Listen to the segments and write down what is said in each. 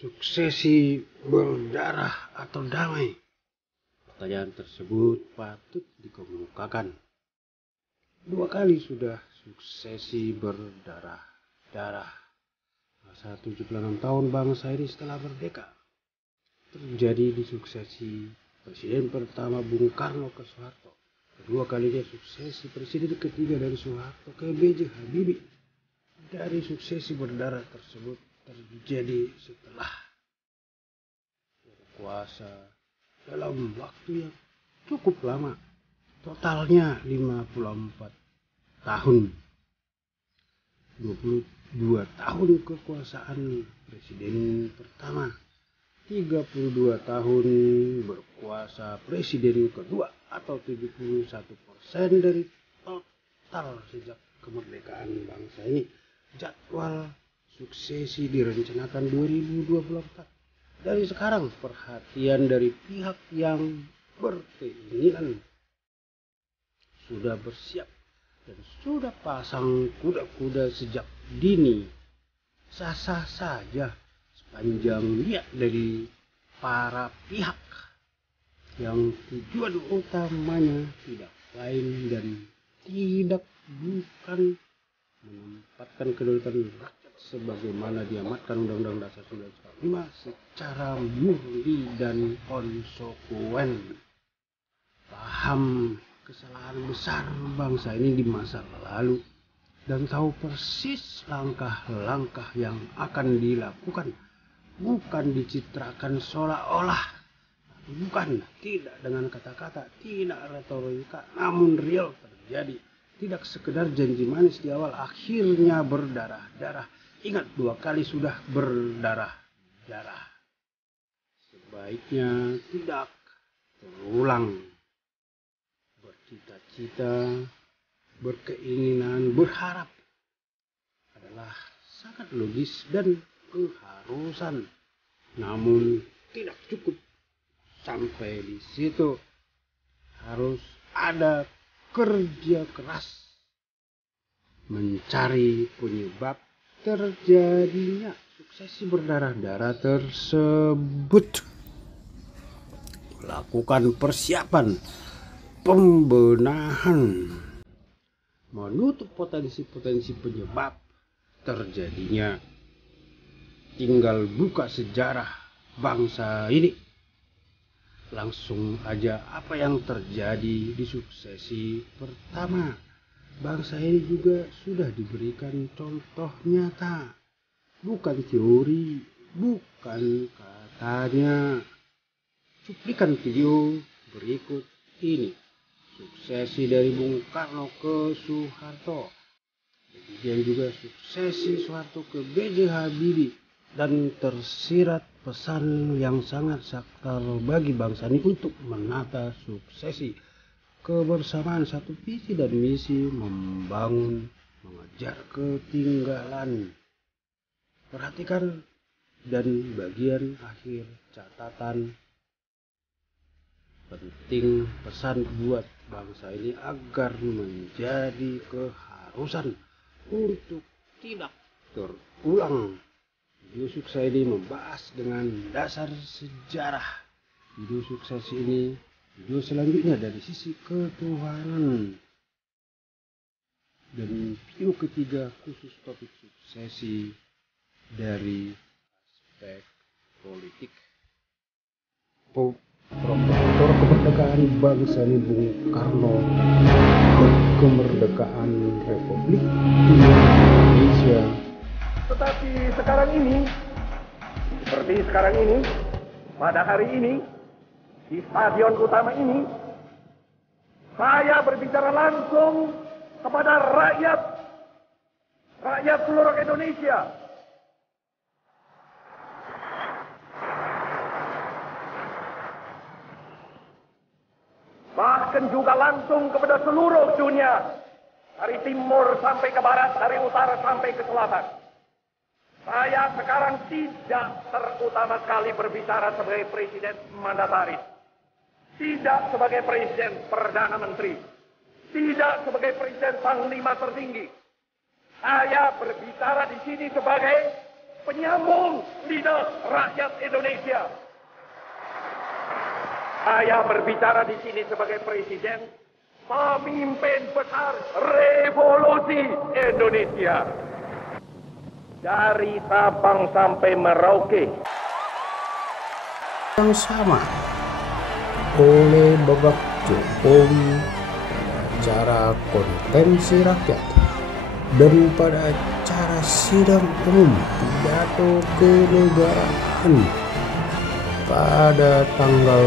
Suksesi berdarah atau damai? Pertanyaan tersebut patut dikemukakan. 2 kali sudah suksesi berdarah-darah. Masa 76 tahun bangsa ini setelah merdeka. Terjadi di suksesi Presiden pertama Bung Karno ke Soeharto. Kedua kalinya suksesi Presiden ketiga dari Soeharto ke B.J. Habibie. Dari suksesi berdarah tersebut terjadi setelah berkuasa dalam waktu yang cukup lama, totalnya 54 tahun, 22 tahun kekuasaan Presiden pertama, 32 tahun berkuasa Presiden kedua, atau 71% dari total sejak kemerdekaan bangsa ini. Jadwal suksesi direncanakan 2024. Dari sekarang perhatian dari pihak yang berkeinginan sudah bersiap dan sudah pasang kuda-kuda sejak dini. Sah-sah saja sepanjang lihat dari para pihak yang tujuan utamanya tidak lain dan tidak bukan menempatkan kedaulatan rakyat sebagaimana diamatkan Undang-Undang Dasar 1945 secara murni dan konsekuen. Paham kesalahan besar bangsa ini di masa lalu dan tahu persis langkah-langkah yang akan dilakukan, bukan dicitrakan seolah-olah, bukan, tidak dengan kata-kata, tidak retorika, namun real terjadi. Tidak sekedar janji manis di awal, akhirnya berdarah-darah. Ingat, 2 kali sudah berdarah-darah. Sebaiknya tidak terulang. Bercita-cita, berkeinginan, berharap adalah sangat logis dan keharusan. Namun tidak cukup sampai di situ. Harus ada kerja keras mencari penyebab terjadinya suksesi berdarah-darah tersebut. Melakukan persiapan pembenahan, menutup potensi-potensi penyebab terjadinya. Tinggal buka sejarah bangsa ini. Langsung aja apa yang terjadi di suksesi pertama. Bangsa ini juga sudah diberikan contoh nyata. Bukan teori, bukan katanya. Cuplikan video berikut ini. Suksesi dari Bung Karno ke Soeharto. Kemudian juga suksesi Soeharto ke B.J. Habibie. Dan tersirat pesan yang sangat sakral bagi bangsa ini untuk menata suksesi. Kebersamaan satu visi dan misi membangun, mengejar ketinggalan. Perhatikan dan bagian akhir catatan penting pesan buat bangsa ini agar menjadi keharusan untuk tidak terulang. Video sukses ini membahas dengan dasar sejarah. Video sukses ini video selanjutnya dari sisi ketuhanan. Dan video ketiga khusus topik suksesi dari aspek politik. Proklamator kemerdekaan bangsa ini Bung Karno, kemerdekaan Republik Indonesia. Tetapi sekarang ini, seperti sekarang ini, pada hari ini, di stadion utama ini, saya berbicara langsung kepada rakyat seluruh Indonesia. Bahkan juga langsung kepada seluruh dunia, dari timur sampai ke barat, dari utara sampai ke selatan. Saya sekarang tidak terutama sekali berbicara sebagai presiden mandataris. Tidak sebagai presiden Perdana Menteri. Tidak sebagai presiden Panglima tertinggi. Saya berbicara di sini sebagai penyambung lidah rakyat Indonesia. Saya berbicara di sini sebagai presiden, pemimpin besar revolusi Indonesia. Dari Sabang sampai Merauke. Yang sama oleh Bapak Jokowi pada acara konvensi rakyat dan pada acara sidang umum pidato kenegaraan pada tanggal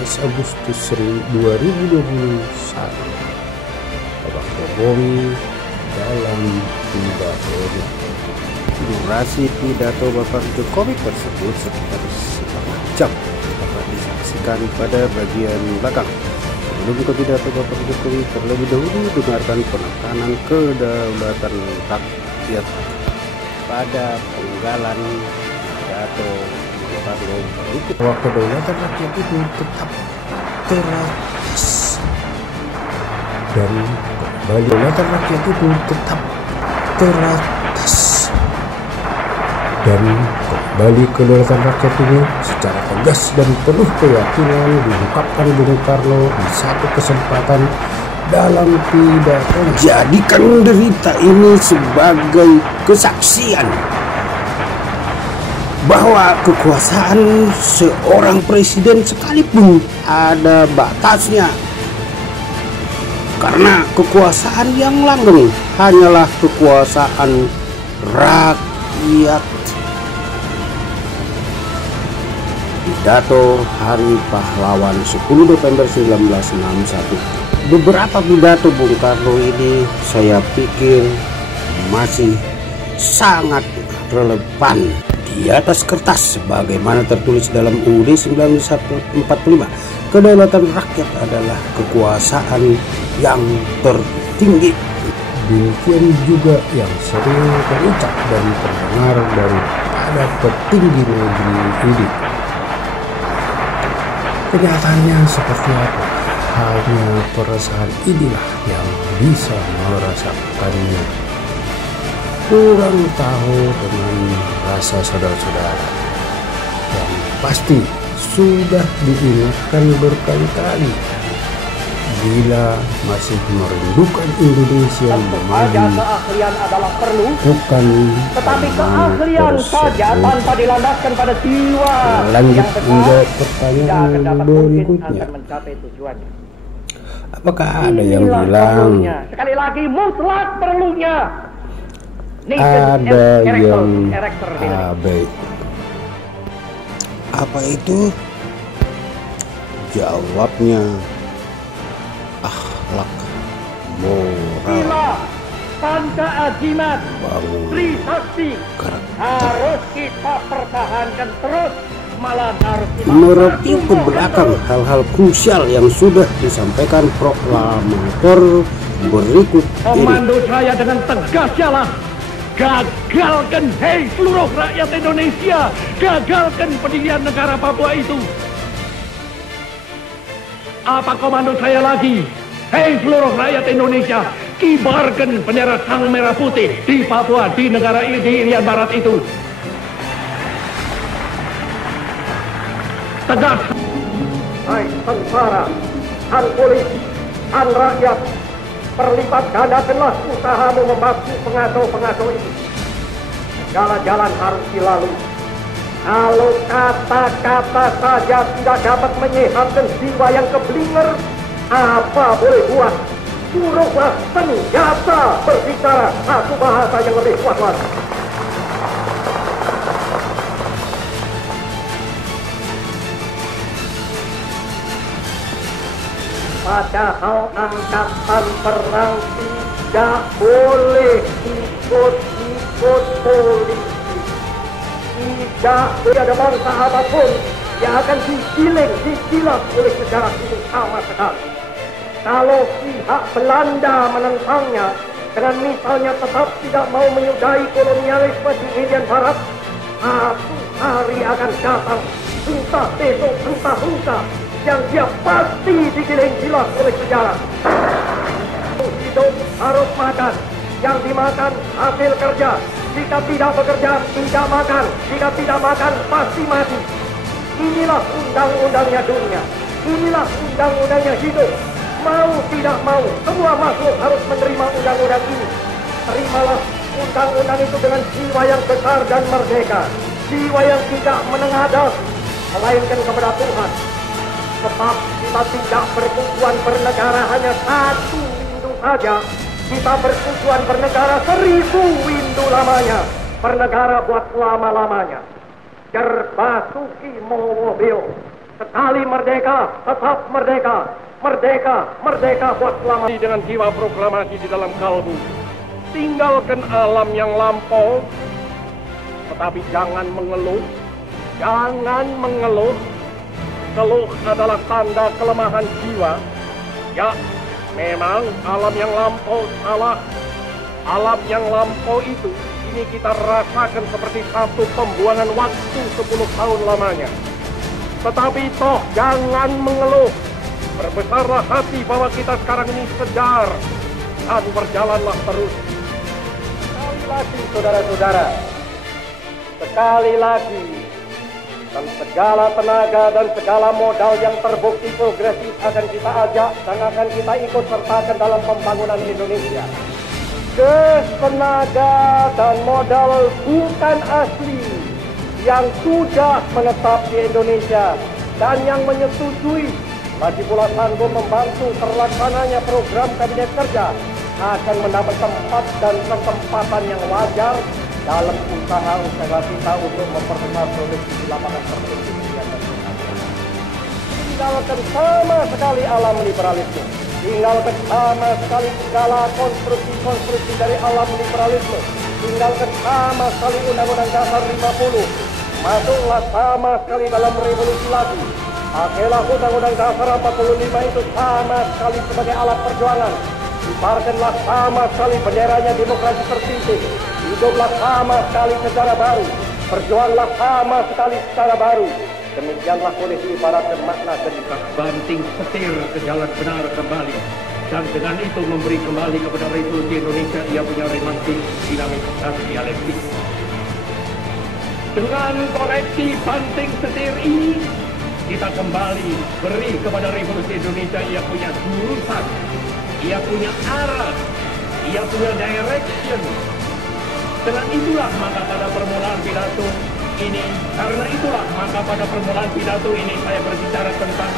16 Agustus 2021. Bapak Jokowi dalam pidatonya, durasi pidato Bapak Jokowi tersebut sekitar setengah jam dapat disaksikan pada bagian belakang. Sebelum ke pidato Bapak Jokowi, terlebih dahulu dengarkan penekanan kedaulatan rakyat pada penggalan pidato Bung Karno berikut. Bahwa kedaulatan rakyat itu tetap teratas dan kembali kedaulatan rakyat itu tetap teratas dan kembali kedaulatan rakyat ini secara tegas dan penuh keyakinan diungkapkan Bung Karno di satu kesempatan dalam pidato. Jadikan derita ini sebagai kesaksian bahwa kekuasaan seorang presiden sekalipun ada batasnya, karena kekuasaan yang langgeng hanyalah kekuasaan rakyat. Pidato Hari Pahlawan 10 November 1961. Beberapa pidato Bung Karno ini saya pikir masih sangat relevan di atas kertas sebagaimana tertulis dalam UUD 1945. Kedaulatan rakyat adalah kekuasaan yang tertinggi. Demikian juga yang sering terucap dan terdengar daripada petinggi negeri ini. Kenyataannya seperti apa? Hanya perasaan inilah yang bisa merasakannya. Kurang tahu dengan rasa saudara-saudara yang pasti sudah diingatkan berkali-kali. Bila masih merindukan Indonesia yang maju, keahlian adalah perlu, bukan tetapi keahlian saja tanpa dilandaskan pada jiwa lanjut yang hingga besar, pertanyaan tidak akan mungkin berikutnya. akan mencapai tujuannya. Apakah ada yang Inilah bilang perlunya. Sekali lagi mutlak perlunya. ada yang abai? Apa itu? Jawabnya akhlak moral, panca ajimat, bangun trisakti karakter. harus kita pertahankan terus, malah harus kita Mereview ke belakang hal-hal krusial yang sudah disampaikan proklamator berikut ini. Komando saya dengan tegas ialah gagalkan, hei seluruh rakyat Indonesia, gagalkan pendirian negara Papua itu. Apa komando saya lagi? Hei seluruh rakyat Indonesia, kibarkan bendera sang merah putih di Papua, di negara ini, di Irian Barat itu. Tegas. Hai tentara, han polisi, han rakyat, perlibat gandakanlah usahamu membantu pengacau-pengacau ini. Segala jalan harus dilalui. Kalau kata-kata saja tidak dapat menyehatkan jiwa yang keblinger, apa boleh buat? Suruhlah senjata berbicara satu bahasa yang lebih kuat lagi. Padahal angkatan perang tidak boleh ikut-ikut politik. Tidak ada bangsa apapun yang akan disilas oleh sejarah itu sama sekali. Kalau pihak Belanda menentangnya dengan misalnya tetap tidak mau menyudahi kolonialisme di Irian Barat, satu hari akan datang, entah besok, entah lusa, yang dia pasti digiling silas oleh sejarah. Hidup harus makan, yang dimakan hasil kerja, Jika tidak bekerja, tidak makan. Jika tidak makan, pasti mati. Inilah undang-undangnya dunia. Inilah undang-undangnya hidup. Mau tidak mau, semua makhluk harus menerima undang-undang ini. Terimalah undang-undang itu dengan jiwa yang besar dan merdeka. Jiwa yang tidak menengadah, melainkan kepada Tuhan. Sebab kita tidak bertujuan bernegara hanya satu windu saja. Kita bertujuan bernegara 1000 windu lamanya. Bernegara buat selama-lamanya. Jerbasuki Mowobeo. Sekali merdeka, tetap merdeka. Merdeka, merdeka buat selama. Dengan jiwa proklamasi di dalam kalbu. Tinggalkan alam yang lampau. Tetapi jangan mengeluh. Jangan mengeluh. Keluh adalah tanda kelemahan jiwa. Ya, memang alam yang lampau salah. Alam yang lampau itu ini kita rasakan seperti satu pembuangan waktu 10 tahun lamanya. Tetapi toh jangan mengeluh. Berbesarlah hati bahwa kita sekarang ini segar dan berjalanlah terus. Sekali lagi saudara-saudara, sekali lagi, dan segala tenaga dan segala modal yang terbukti progresif akan kita ajak dan akan kita ikut sertakan dalam pembangunan Indonesia. Tenaga dan modal bukan asli yang sudah menetap di Indonesia dan yang menyetujui lagi pula sanggup membantu terlaksananya program kabinet kerja akan mendapat tempat dan kesempatan yang wajar dalam usaha-usaha kita untuk memperbesar produksi di lapangan pekerjaan dan penghasilan. Tinggalkan sama sekali alam liberalisme. Tinggalkan sama sekali segala konstruksi-konstruksi dari alam liberalisme. Tinggalkan sama sekali Undang-Undang Dasar 50. Masuklah sama sekali dalam revolusi lagi. Pakailah Undang-Undang Dasar 45 itu sama sekali sebagai alat perjuangan. Ibaratkanlah sama sekali benderanya demokrasi terpimpin. Hiduplah sama sekali secara baru. Berjuanglah sama sekali secara baru. Demikianlah boleh diibaratkan makna ketika banting setir ke jalan benar kembali. Dan dengan itu memberi kembali kepada Republik Indonesia ia punya romantik, dinamis, dan dialektik. Dengan koreksi banting setir ini, kita kembali beri kepada Republik Indonesia ia punya jurusan, ia punya arah, ia punya direction. Dengan itulah maka pada permulaan pidato ini, karena itulah maka pada permulaan pidato ini saya berbicara tentang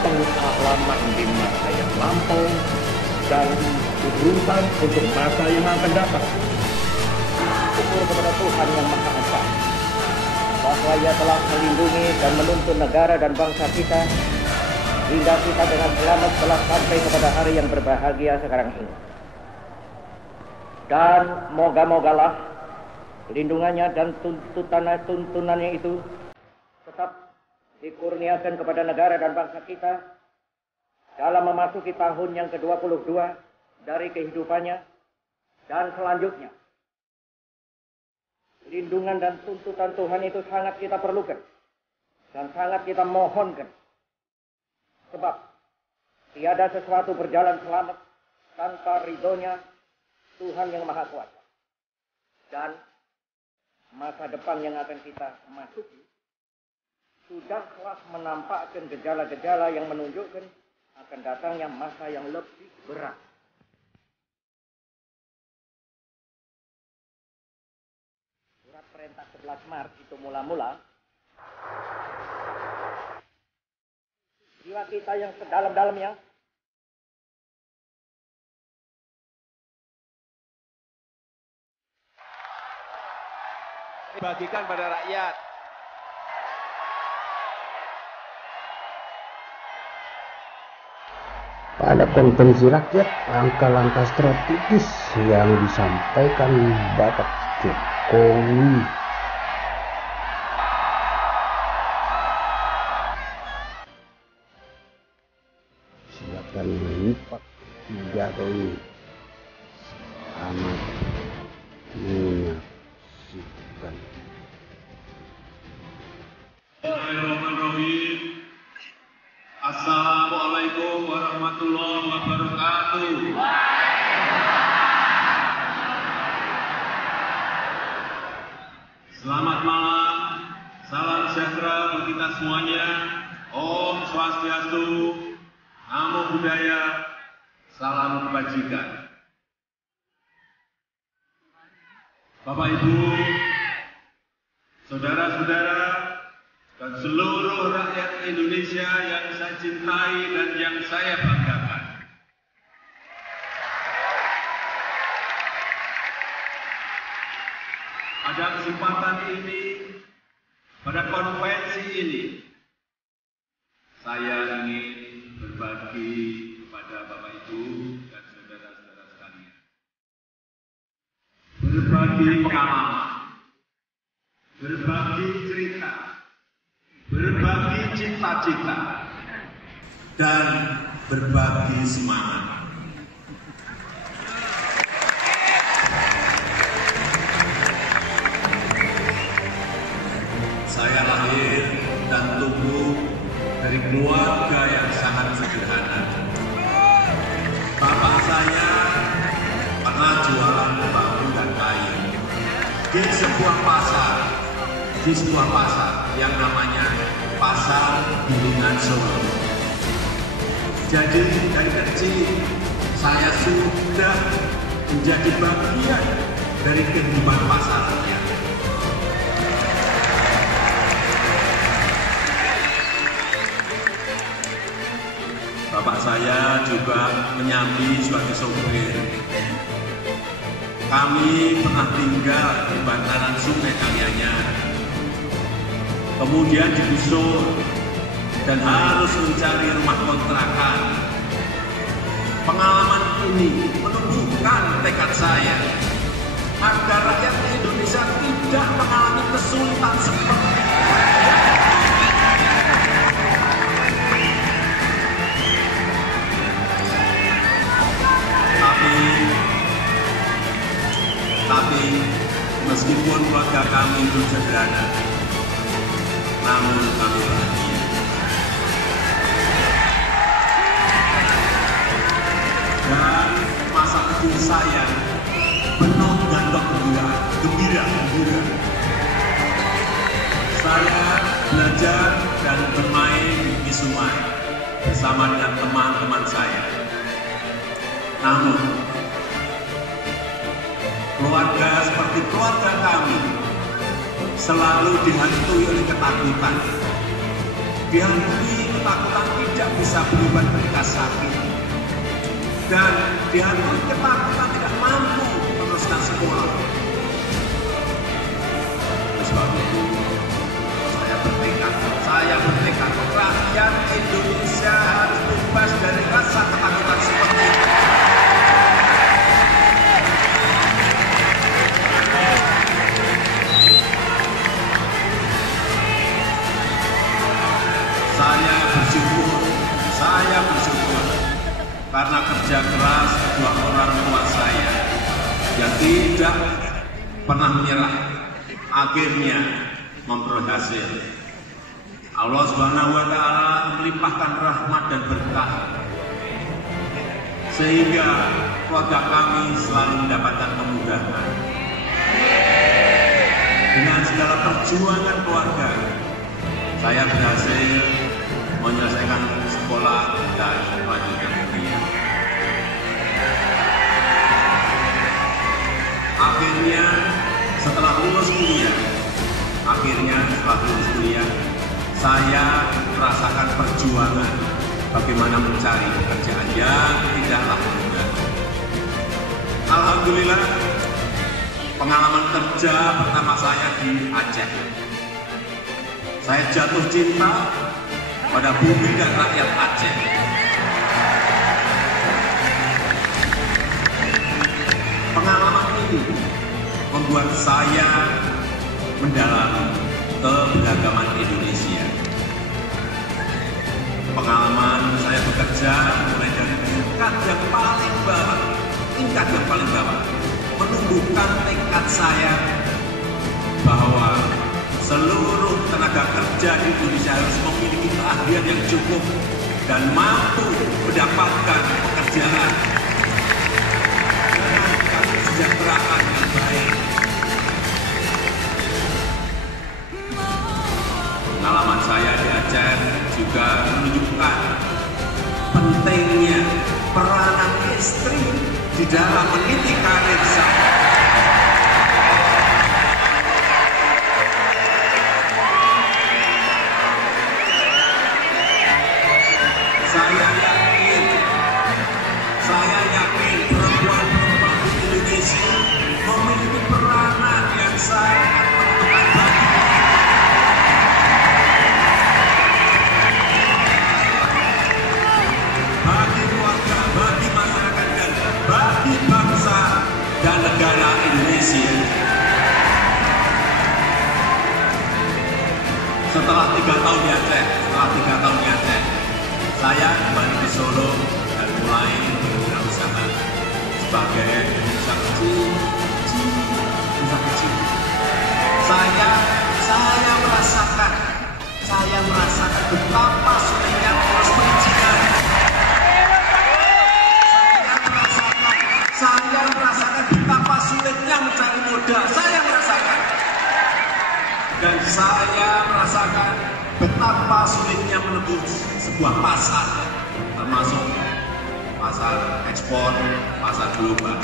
pengalaman di masa yang lampau dan urusan untuk masa yang akan datang. Syukur kepada Tuhan yang Maha Esa bahwa Ia telah melindungi dan menuntun negara dan bangsa kita hingga kita dengan selamat telah sampai kepada hari yang berbahagia sekarang ini. Dan moga-mogalah lindungannya dan tuntunannya itu tetap dikurniakan kepada negara dan bangsa kita dalam memasuki tahun yang ke-22 dari kehidupannya dan selanjutnya. Lindungan dan tuntutan Tuhan itu sangat kita perlukan dan sangat kita mohonkan. Sebab tiada sesuatu berjalan selamat tanpa ridhonya Tuhan yang Maha Kuasa. Dan masa depan yang akan kita masuki sudahlah menampakkan gejala-gejala yang menunjukkan akan datangnya masa yang lebih berat. Surat perintah 11 Maret itu mula-mula jiwa kita yang sedalam-dalamnya dibagikan pada rakyat. Pada konferensi rakyat, langkah-langkah strategis yang disampaikan Bapak Jokowi silakan melipat pidato ini amat menyaksikan. Bismillahirrahmanirrahim. Assalamualaikum warahmatullahi wabarakatuh. Selamat malam, salam sejahtera untuk kita semuanya. Om Swastiastu, Namo Buddhaya, salam kebajikan. Bapak Ibu, saudara-saudara, dan seluruh rakyat Indonesia yang saya cintai dan yang saya banggakan. Pada kesempatan ini, pada konvensi ini, saya ingin berbagi kepada Bapak Ibu dan saudara-saudara sekalian. Berbagi pengalaman, berbagi cerita, berbagi cita-cita, dan berbagi semangat. Saya lahir dan tumbuh dari keluarga yang sangat sederhana. Bapak saya pernah jualan bambu dan kayu di sebuah pasar yang namanya Pasar Bilingan Solo. Jadi dari kecil saya sudah menjadi bagian dari kehidupan pasarnya. Bapak saya juga menyambi sebagai sopir. Kami pernah tinggal di bantaran Sungai Kalianyar, kemudian digusur dan harus mencari rumah kontrakan. Pengalaman ini menumbuhkan tekad saya agar rakyat Indonesia tidak mengalami kesulitan seperti Tapi meskipun keluarga kami itu sederhana, namun kami bahagia. Dan masa kecil saya penuh dengan gembira. Saya belajar dan bermain di sungai bersama dengan teman-teman saya. Namun keluarga seperti keluarga kami selalu dihantui oleh ketakutan. Dihantui ketakutan tidak bisa berobat ketika sakit. Dan dihantui ketakutan tidak mampu meneruskan sekolah. Sebab itu saya bertekad rakyat Indonesia harus bebas dari rasa ketakutan seperti itu. Saya bersyukur karena kerja keras kedua orang tua saya yang tidak pernah menyerah, akhirnya memperoleh hasil. Allah Subhanahu wa Ta'ala melimpahkan rahmat dan berkah sehingga keluarga kami selalu mendapatkan kemudahan. Dengan segala perjuangan keluarga, saya berhasil menyelesaikan sekolah dan melanjutkan kuliah. Akhirnya setelah lulus kuliah, saya merasakan perjuangan bagaimana mencari pekerjaan yang tidaklah mudah. Alhamdulillah, pengalaman kerja pertama saya di Aceh. Saya jatuh cinta pada bumi dan rakyat Aceh. Pengalaman ini membuat saya mendalami keberagaman Indonesia. Pengalaman saya bekerja mulai dari tingkat yang paling bawah, menumbuhkan tekad saya bahwa seluruh tenaga kerja di Indonesia harus memiliki keahlian yang cukup dan mampu mendapatkan pekerjaan dengan kesejahteraan yang baik. Aceh juga menunjukkan pentingnya peranan istri di dalam meniti karir saya. Saya yakin perempuan-perempuan di Indonesia memiliki peranan yang sangat menentukan bagi keluarga, bagi masyarakat, dan bagi bangsa dan negara Indonesia. Setelah 3 tahun di Aceh, saya kembali ke Solo dan mulai berwirausaha sebagai usaha kecil. Saya merasakan betapa sulitnya proses perizinan. Saya merasakan betapa sulitnya mencari modal. Saya merasakan. Dan saya merasakan betapa sulitnya menembus sebuah pasar, termasuk pasar ekspor, pasar global.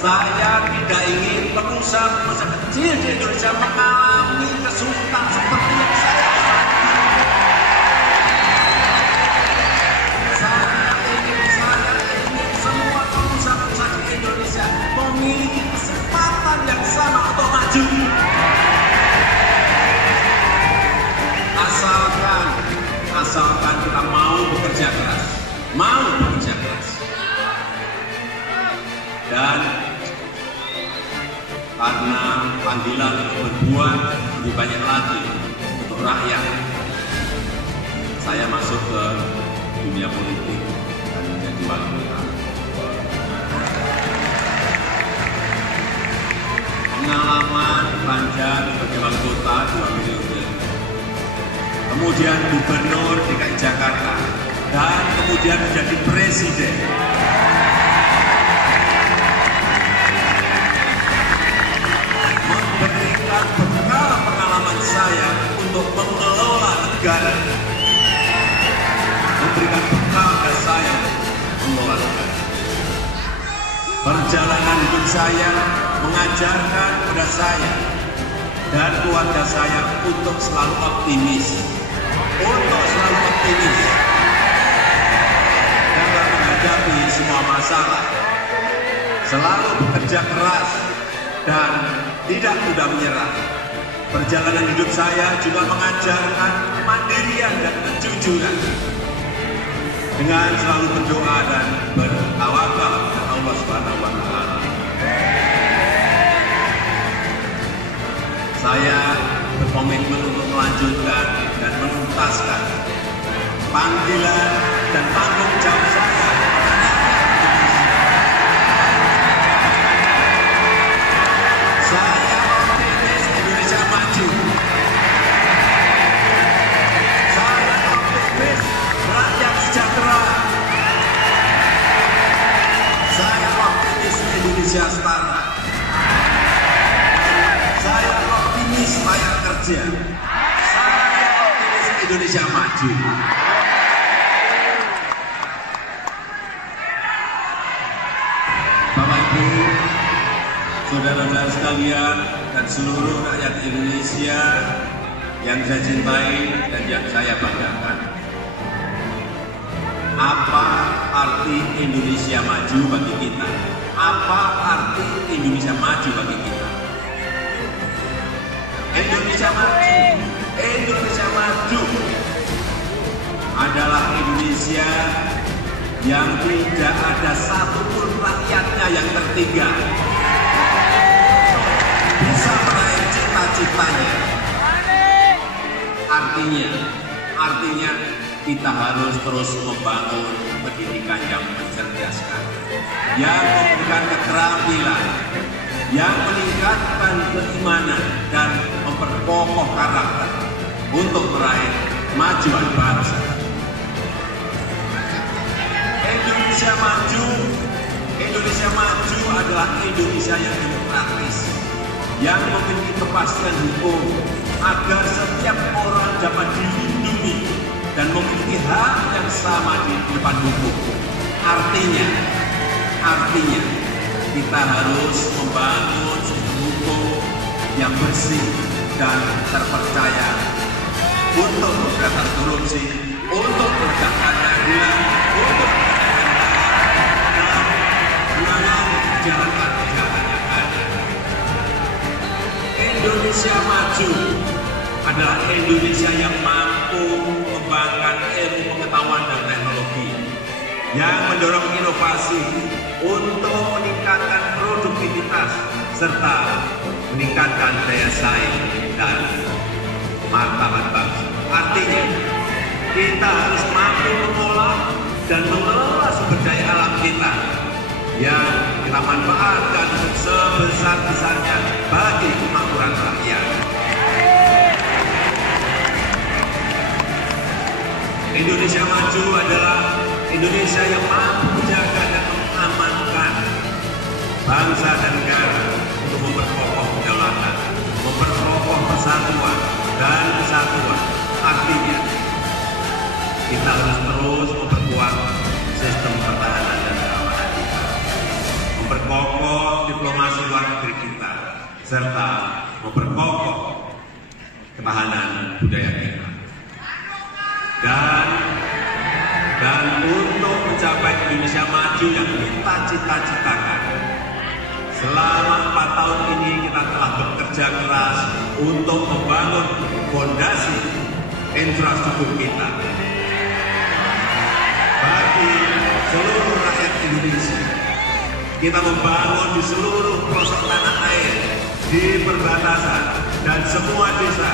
Saya tidak ingin pengusaha kecil di Indonesia mengalami kesulitan seperti yang saya alami. Saya ingin semua pengusaha di Indonesia memiliki kesempatan yang sama untuk maju. Asalkan kita mau bekerja keras, dan karena panggilan untuk berbuat lebih banyak lagi untuk rakyat, saya masuk ke dunia politik dan menjadi wali kota. Pengalaman panjang sebagai wali kota 2 periode, kemudian gubernur DKI Jakarta, dan kemudian menjadi presiden. Memberikan bekal pengalaman saya untuk mengelola negara. Memberikan bekal ke saya mengelola negara. Perjalanan hidup saya mengajarkan kepada saya dan keluarga saya untuk selalu optimis. Dalam menghadapi semua masalah, selalu bekerja keras dan tidak mudah menyerah. Perjalanan hidup saya juga mengajarkan kemandirian dan kejujuran. Dengan selalu berdoa dan bertawakal kepada Allah Subhanahu wa Ta'ala. Saya berkomitmen untuk melanjutkan dan menuntaskan panggilan dan tanggung jawab saya. Saya optimis Indonesia maju. Saya optimis rakyat sejahtera. Saya optimis Indonesia setara. Saya optimis layak kerja. Saya optimis Indonesia maju. Bapak Ibu, saudara-saudara sekalian, dan seluruh rakyat Indonesia yang saya cintai dan yang saya banggakan. Apa arti Indonesia maju bagi kita? Apa arti Indonesia maju bagi kita? Indonesia maju adalah Indonesia yang tidak ada satupun rakyatnya yang tertinggal, bisa meraih cita-citanya. Artinya kita harus terus membangun pendidikan yang mencerdaskan, yang memberikan keterampilan, yang meningkatkan keimanan dan memperkokoh karakter untuk meraih kemajuan bangsa. Indonesia maju adalah Indonesia yang demokratis, yang memiliki kepastian hukum agar setiap orang dapat dilindungi bumi dan memiliki hak yang sama di depan hukum. Artinya kita harus membangun sistem hukum yang bersih dan terpercaya untuk memberantas korupsi, untuk menegakkan keadilan, untuk menjalankan kejahatan yang ada. Indonesia maju adalah Indonesia yang mampu mengembangkan ilmu pengetahuan dan teknologi, yang mendorong inovasi untuk meningkatkan produktivitas serta meningkatkan daya saing dan martabat bangsa. Artinya, kita harus mampu mengolah dan mengelola sumber daya alam kita yang kita manfaatkan sebesar-besarnya bagi kemakmuran rakyat. Indonesia maju adalah Indonesia yang mampu menjaga dan mengamankan bangsa dan negara untuk memperkokoh kedaulatan, memperkokoh persatuan dan kesatuan. Artinya, kita harus terus memperkuat sistem pertahanan dan keamanan kita, memperkokoh diplomasi luar negeri kita, serta memperkokoh ketahanan budaya kita. Dan untuk mencapai Indonesia maju yang kita cita-citakan, selama 4 tahun ini kita telah bekerja keras untuk membangun fondasi infrastruktur kita bagi seluruh rakyat Indonesia. Kita membangun di seluruh pelosok tanah air, di perbatasan, dan semua desa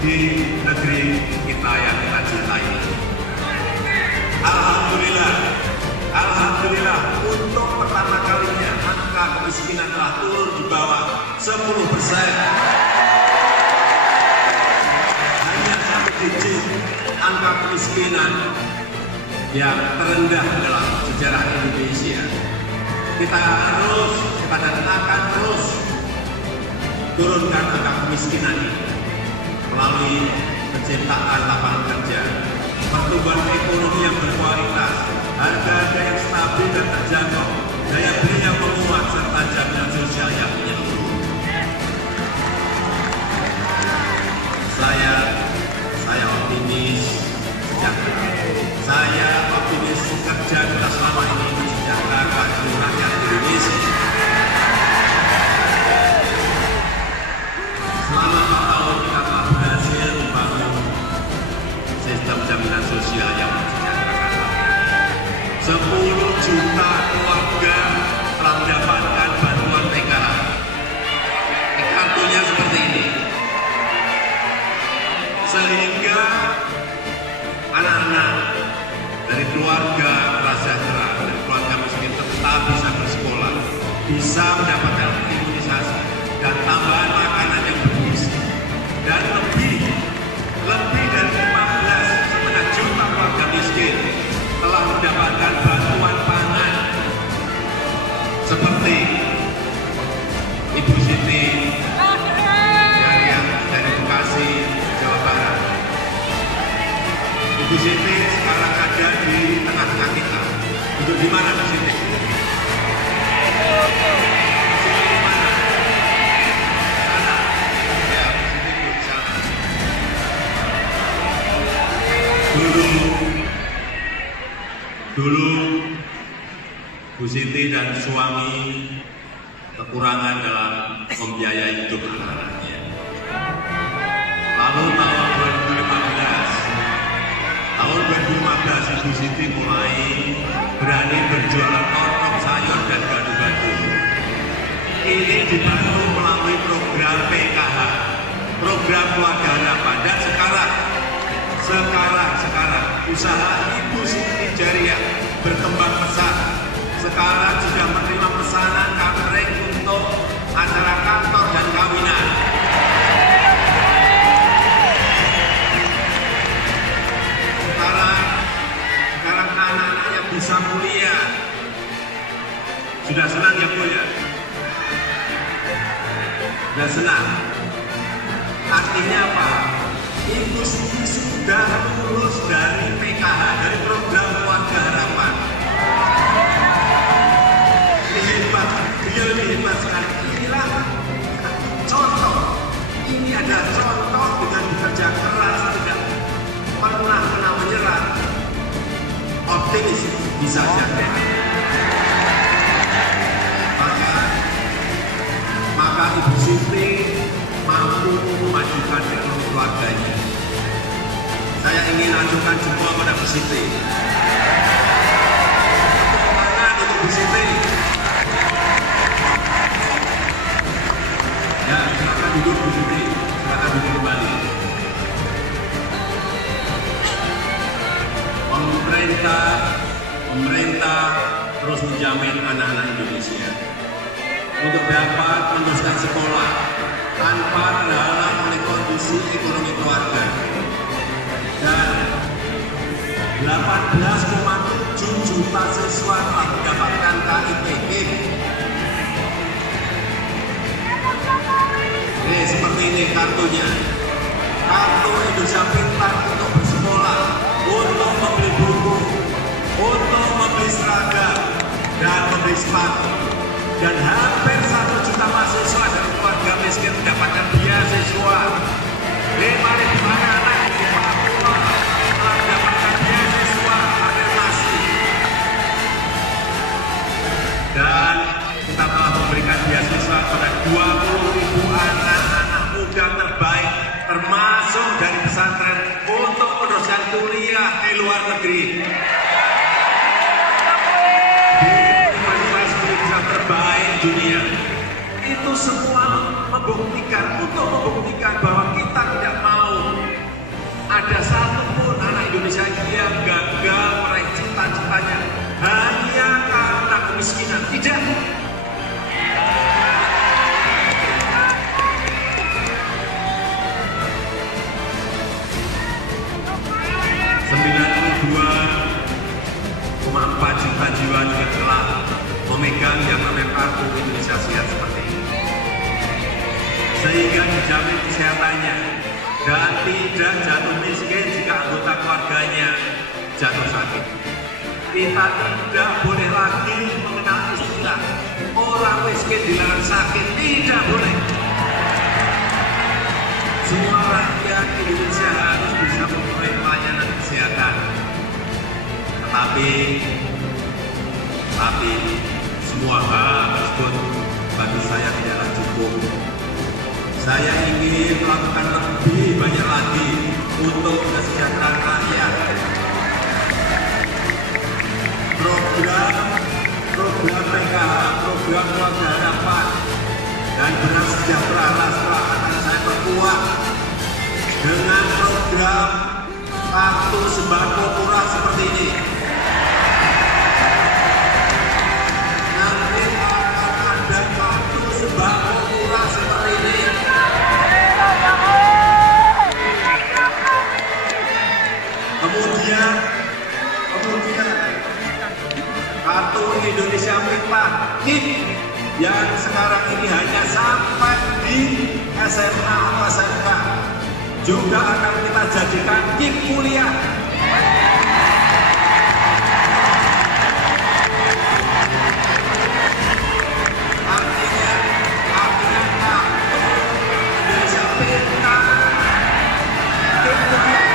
di negeri kita yang kita cintai. Alhamdulillah, untuk pertama kalinya angka kemiskinan telah turun di bawah 10%. Hanya 1 digit angka kemiskinan yang terendah dalam sejarah Indonesia. Kita akan terus turunkan angka kemiskinan ini melalui penciptaan lapangan kerja, pertumbuhan ekonomi yang berkualitas, harga yang stabil dan terjangkau, daya beli yang menguat, serta jaminan sosial yang menyeluruh. Saya optimis kerja kita selama ini mensejahterakan rakyat Indonesia. Selama 4 tahun kita telah berhasil membangun sistem jaminan sosial yang mensejahterakan. 10 juta keluarga telah mendapatkan bantuan PKH. Kartunya seperti ini. Sehingga anak-anak dari keluarga prasejahtera, dari keluarga miskin tetap bisa bersekolah, bisa mendapatkan imunisasi dan tambahan makanan yang bergizi. Dan lebih dari 15,5 juta keluarga miskin telah mendapatkan bantuan pangan seperti Ibu Siti dari Bekasi, Jawa Barat. Ibu Siti sekarang ada di tengah-tengah kita. Untuk di mana Bu Siti? Siti di mana? Sana. Ya, Siti di sana. Dulu Bu Siti dan suami kekurangan dalam membiayai hidup anak-anaknya. Lalu tahun 2015 Ibu Siti mulai berani berjualan lontong sayur dan gado-gado. Ini dibantu melalui program PKH, program keluarga harapan. Dan sekarang usaha Ibu Siti Jariah berkembang pesat. Sekarang sudah menerima pesanan catering untuk acara kantor dan kawinan. Sekarang anak-anaknya bisa kuliah. Sudah senang ya Bu ya? Sudah senang. Artinya apa? Ibu Siti sudah sudah lulus dari PKH, dari program Keluarga Harapan. Ini hebat, beliau ini hebat sekali. Inilah contoh, ini adalah contoh dengan bekerja keras, tidak pernah menyerah, optimis bisa saja. Maka Ibu Siti mampu memajukan ekonomi keluarganya. Saya ingin ajukan jempol pada Bu Siti. Tepuk tangan untuk Bu Siti. Ya, silakan duduk Bu Siti. Silakan duduk kembali. Pemerintah terus menjamin anak-anak Indonesia untuk dapat meneruskan sekolah tanpa terhalang oleh kondisi ekonomi keluarga. Dan 18,7 juta siswa telah mendapatkan KIP. Ini seperti ini kartunya. Kartu Indonesia Pintar untuk bersekolah, untuk membeli buku, untuk membeli seragam, dan membeli sepatu. Dan hampir 1 juta mahasiswa dari keluarga miskin mendapatkan beasiswa. 5.000 anak di Papua telah mendapatkan beasiswa afirmasi. Dan kita telah memberikan beasiswa kepada 20.000 anak-anak muda terbaik, termasuk dari pesantren, untuk meneruskan kuliah di luar negeri. Terbaik dunia. Itu semua membuktikan bahwa kita tidak mau ada satupun anak Indonesia yang gagal meraih cita-citanya hanya karena kemiskinan. Tidak. Juta jiwa juga telah memegang yang namanya kartu Indonesia Sehat seperti ini, sehingga dijamin kesehatannya dan tidak jatuh miskin jika anggota keluarganya jatuh sakit. Kita tidak boleh lagi mengenal istilah orang miskin dilarang sakit, tidak boleh. Semua rakyat Indonesia harus bisa memperoleh pelayanan kesehatan. Tetapi semua hal tersebut bagi saya tidaklah cukup. Saya ingin melakukan lebih banyak lagi untuk kesejahteraan rakyat. Program PKH, program Keluarga Harapan, dan Beras Sejahtera setelah akan saya perkuat dengan program kartu sembako murah seperti ini. Nanti akan ada kartu sembako murah seperti ini. Kemudian kartu Indonesia Pintar KIP yang sekarang ini hanya sampai di SMA atau SMK juga akan kita jadikan KIP kuliah. Artinya kartu Indonesia Pintar KIP kuliah.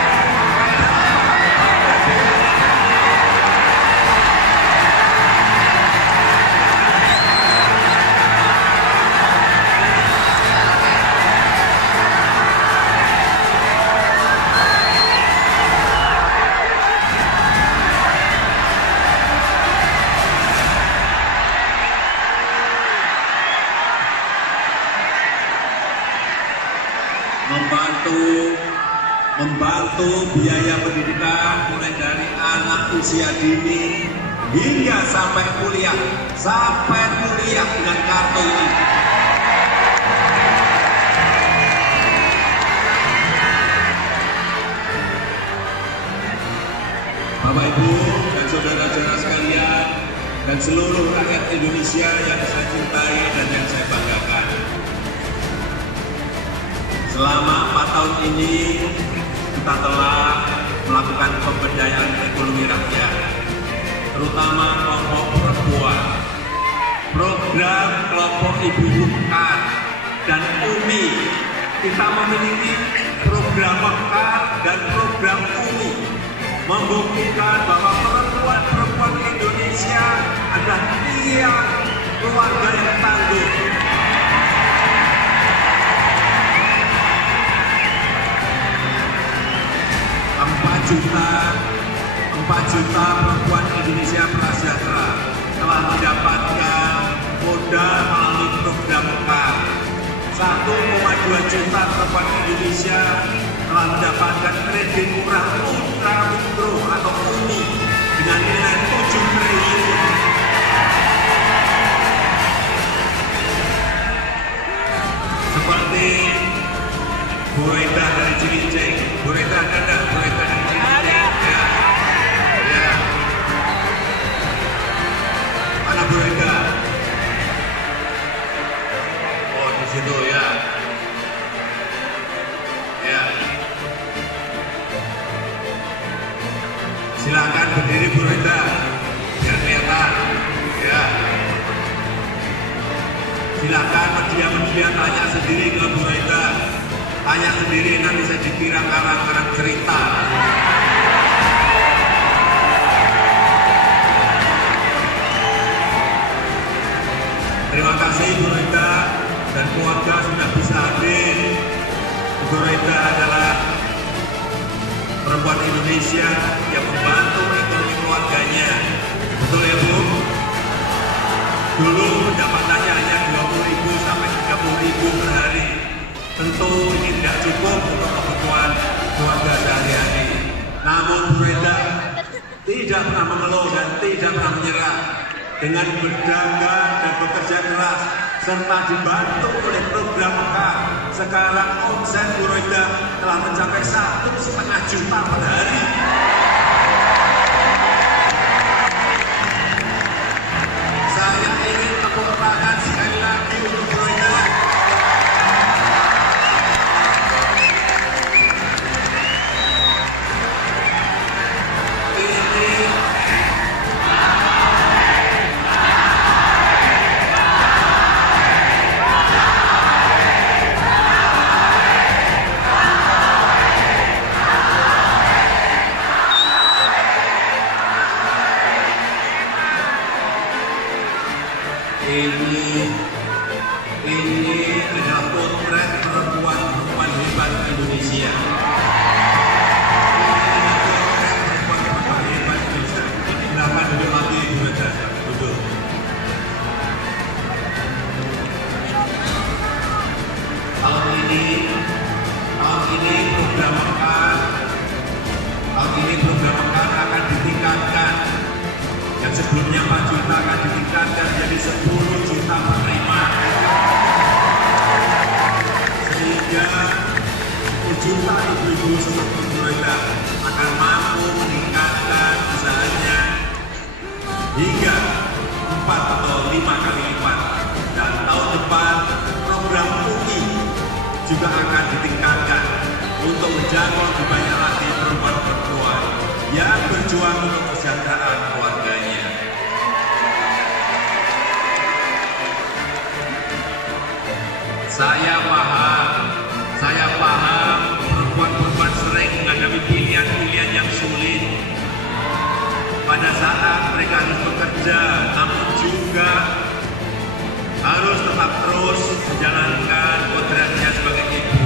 Membantu biaya pendidikan mulai dari anak usia dini hingga sampai kuliah dengan kartu ini. Bapak Ibu dan saudara-saudara sekalian dan seluruh rakyat Indonesia yang saya cintai dan yang saya banggakan. Selama 4 tahun ini kita telah melakukan pemberdayaan ekonomi rakyat, terutama kelompok perempuan. Program kelompok ibu mekar dan UMI, kita memiliki program mekar dan program UMI, membuktikan bahwa perempuan-perempuan Indonesia adalah tiang keluarga yang tangguh. Empat juta perempuan Indonesia prasejahtera telah mendapatkan modal melalui program mekar. 1,2 juta perempuan Indonesia telah mendapatkan kredit murah ultra mikro atau UMI dengan nilai 7 triliun. Seperti Bu Reda dari Cilincing. Bu Reda ada enggak? Bu Reda dari Cilincing. Ya. Mana Bu Reda? Oh, di situ ya. Ya. Silakan berdiri Bu Reda. Biar kelihatan. Ya. Silakan media tanya sendiri ke Bu Reda. Tanya sendiri, nanti saya dikira karang-karang cerita. Terima kasih Bu Reda dan keluarga sudah bisa hadir. Bu Reda adalah perempuan Indonesia yang membantu ekonomi keluarganya. Betul ya Bu? Dulu pendapatannya hanya 20.000 sampai 30.000 per hari. Tentu ini tidak cukup untuk kebutuhan keluarga sehari-hari. Namun Bu Reda tidak pernah mengeluh dan tidak pernah menyerah. Dengan berdagang dan bekerja keras serta dibantu oleh program mekar, sekarang omset Bu Reda telah mencapai 1,5 juta per hari. Saya ingin tepuk tangan sekali lagi untuk Bu Reda. Ini adalah potret perempuan hebat Indonesia. Perempuan hebat Indonesia. Silakan duduk lagi, Bu Reda. Duduk. Tahun ini program mekar akan ditingkatkan. Yang sebelumnya 4 juta akan ditingkatkan jadi 10 juta penerima. Sehingga 10 juta ibu-ibu seperti Bu Reda akan mampu meningkatkan usahanya hingga 4 atau 5 kali lipat. Dan tahun depan program UMI juga akan ditingkatkan untuk menjangkau lebih banyak lagi perempuan-perempuan yang berjuang untuk kesejahteraan keluarganya. Saya paham perempuan-perempuan sering menghadapi pilihan-pilihan yang sulit pada saat mereka harus bekerja, namun juga harus tetap terus menjalankan kodratnya sebagai ibu.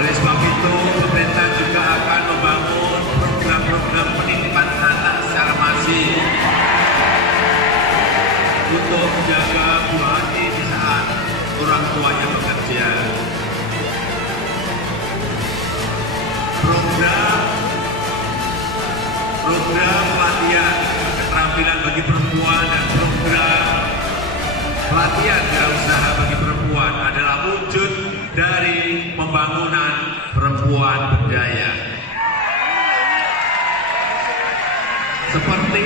Oleh sebab itu, pemerintah juga akan membangun program-program penitipan anak secara masif untuk menjaga buah hati di saat orang tuanya bekerja. Program pelatihan keterampilan bagi perempuan dan program pelatihan wirausaha bagi perempuan adalah wujud dari pembangunan perempuan berdaya. Seperti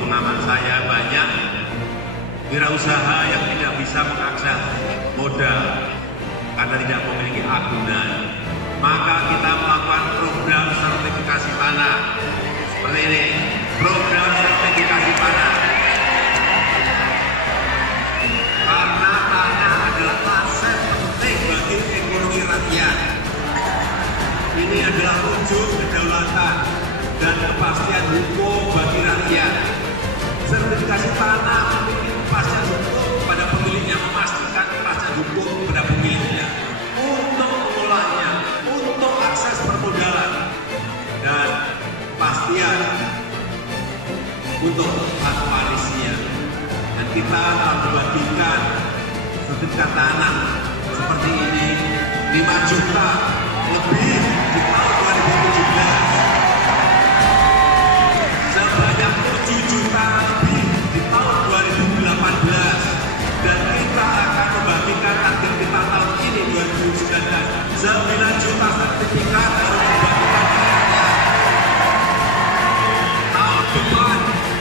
pengalaman saya banyak wirausaha yang tidak bisa mengakses modal karena tidak memiliki agunan. seperti ini, program sertifikasi tanah. Karena tanah adalah aset penting bagi ekonomi rakyat. Ini adalah wujud kedaulatan dan kepastian hukum bagi rakyat. Sertifikasi tanah memiliki kepastian hukum pada pemiliknya, memastikan kepastian hukum pada pemiliknya untuk mengolahnya, untuk akses permodalan dan kepastian untuk akuisisinya. Dan kita telah membagikan sertifikat tanah seperti ini 5 juta lebih di tahun 2017. Sebanyak 7 juta lebih di tahun 2018. Dan kita akan membagikan target kita tahun ini 2019 9 juta sertifikat harus dibagikan ke rakyat.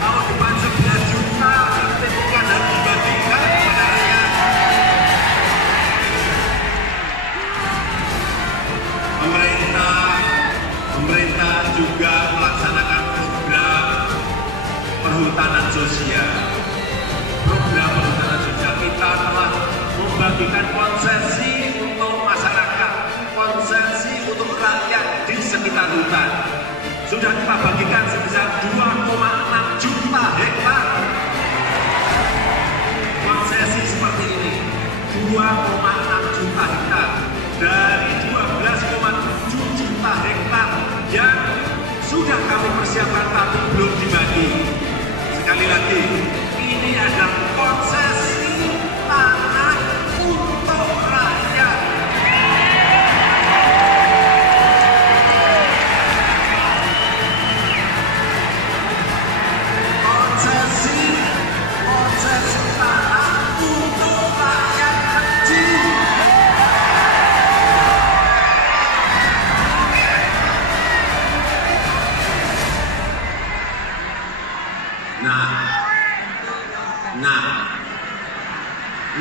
Tahun depan 11 juta sertifikat harus dibagikan kepada rakyat. Pemerintah juga melaksanakan program perhutanan sosial. Program perhutanan sosial kita telah membagikan konsesi untuk masyarakat, konsesi untuk rakyat di sekitar hutan. Sudah kita bagikan sebesar 2,6 juta hektar. Konsesi seperti ini, 2,6 juta hektar dari 12,7 juta hektar yang sudah kami persiapkan tapi belum dibagi. Sekali lagi, ini adalah konsesi tanah untuk rakyat. Konsesi tanah untuk rakyat kecil.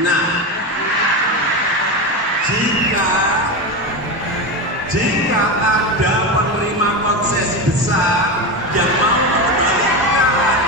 Nah, jika ada penerima konsesi besar yang mau mengembalikan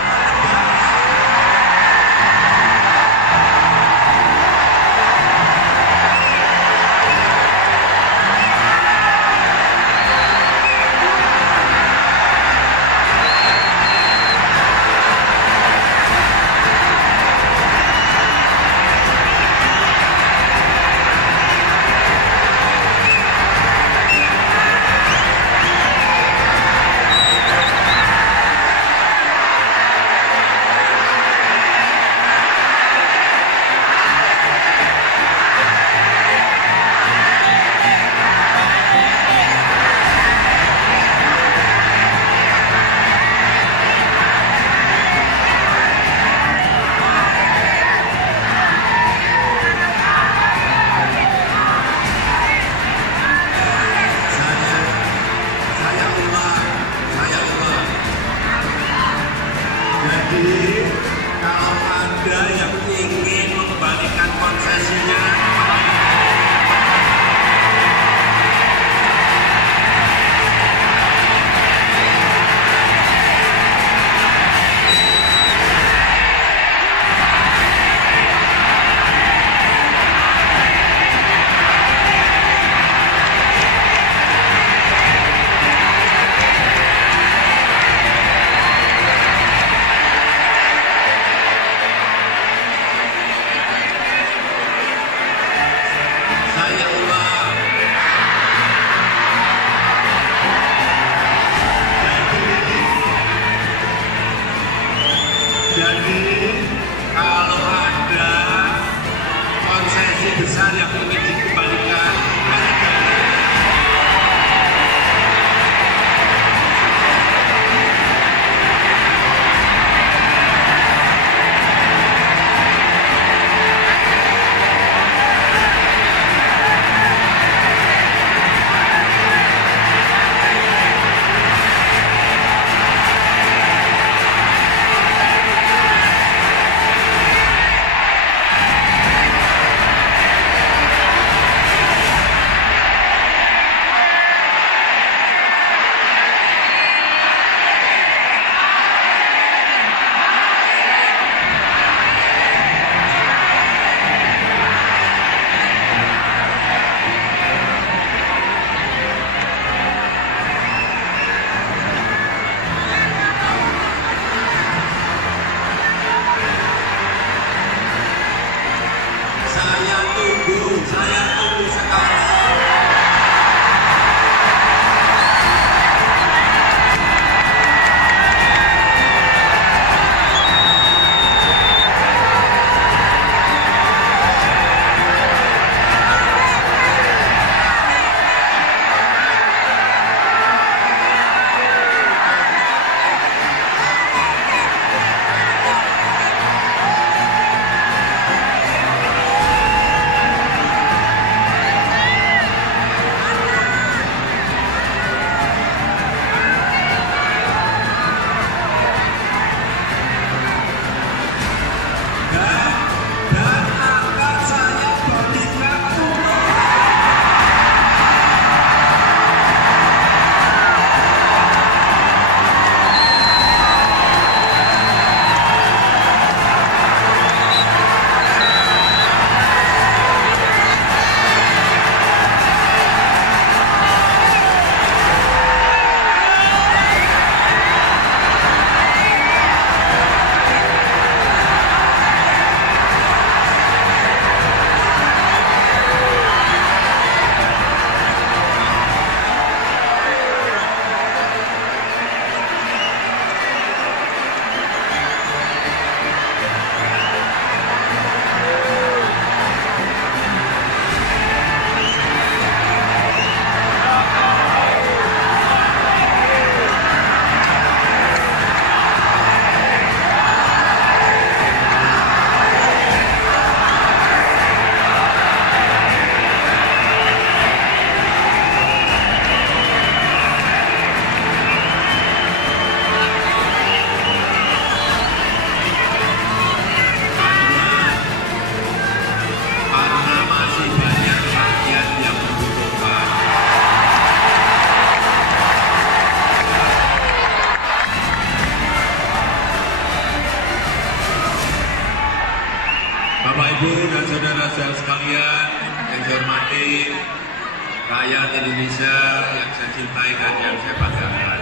rakyat Indonesia yang saya cintai dan yang saya banggakan.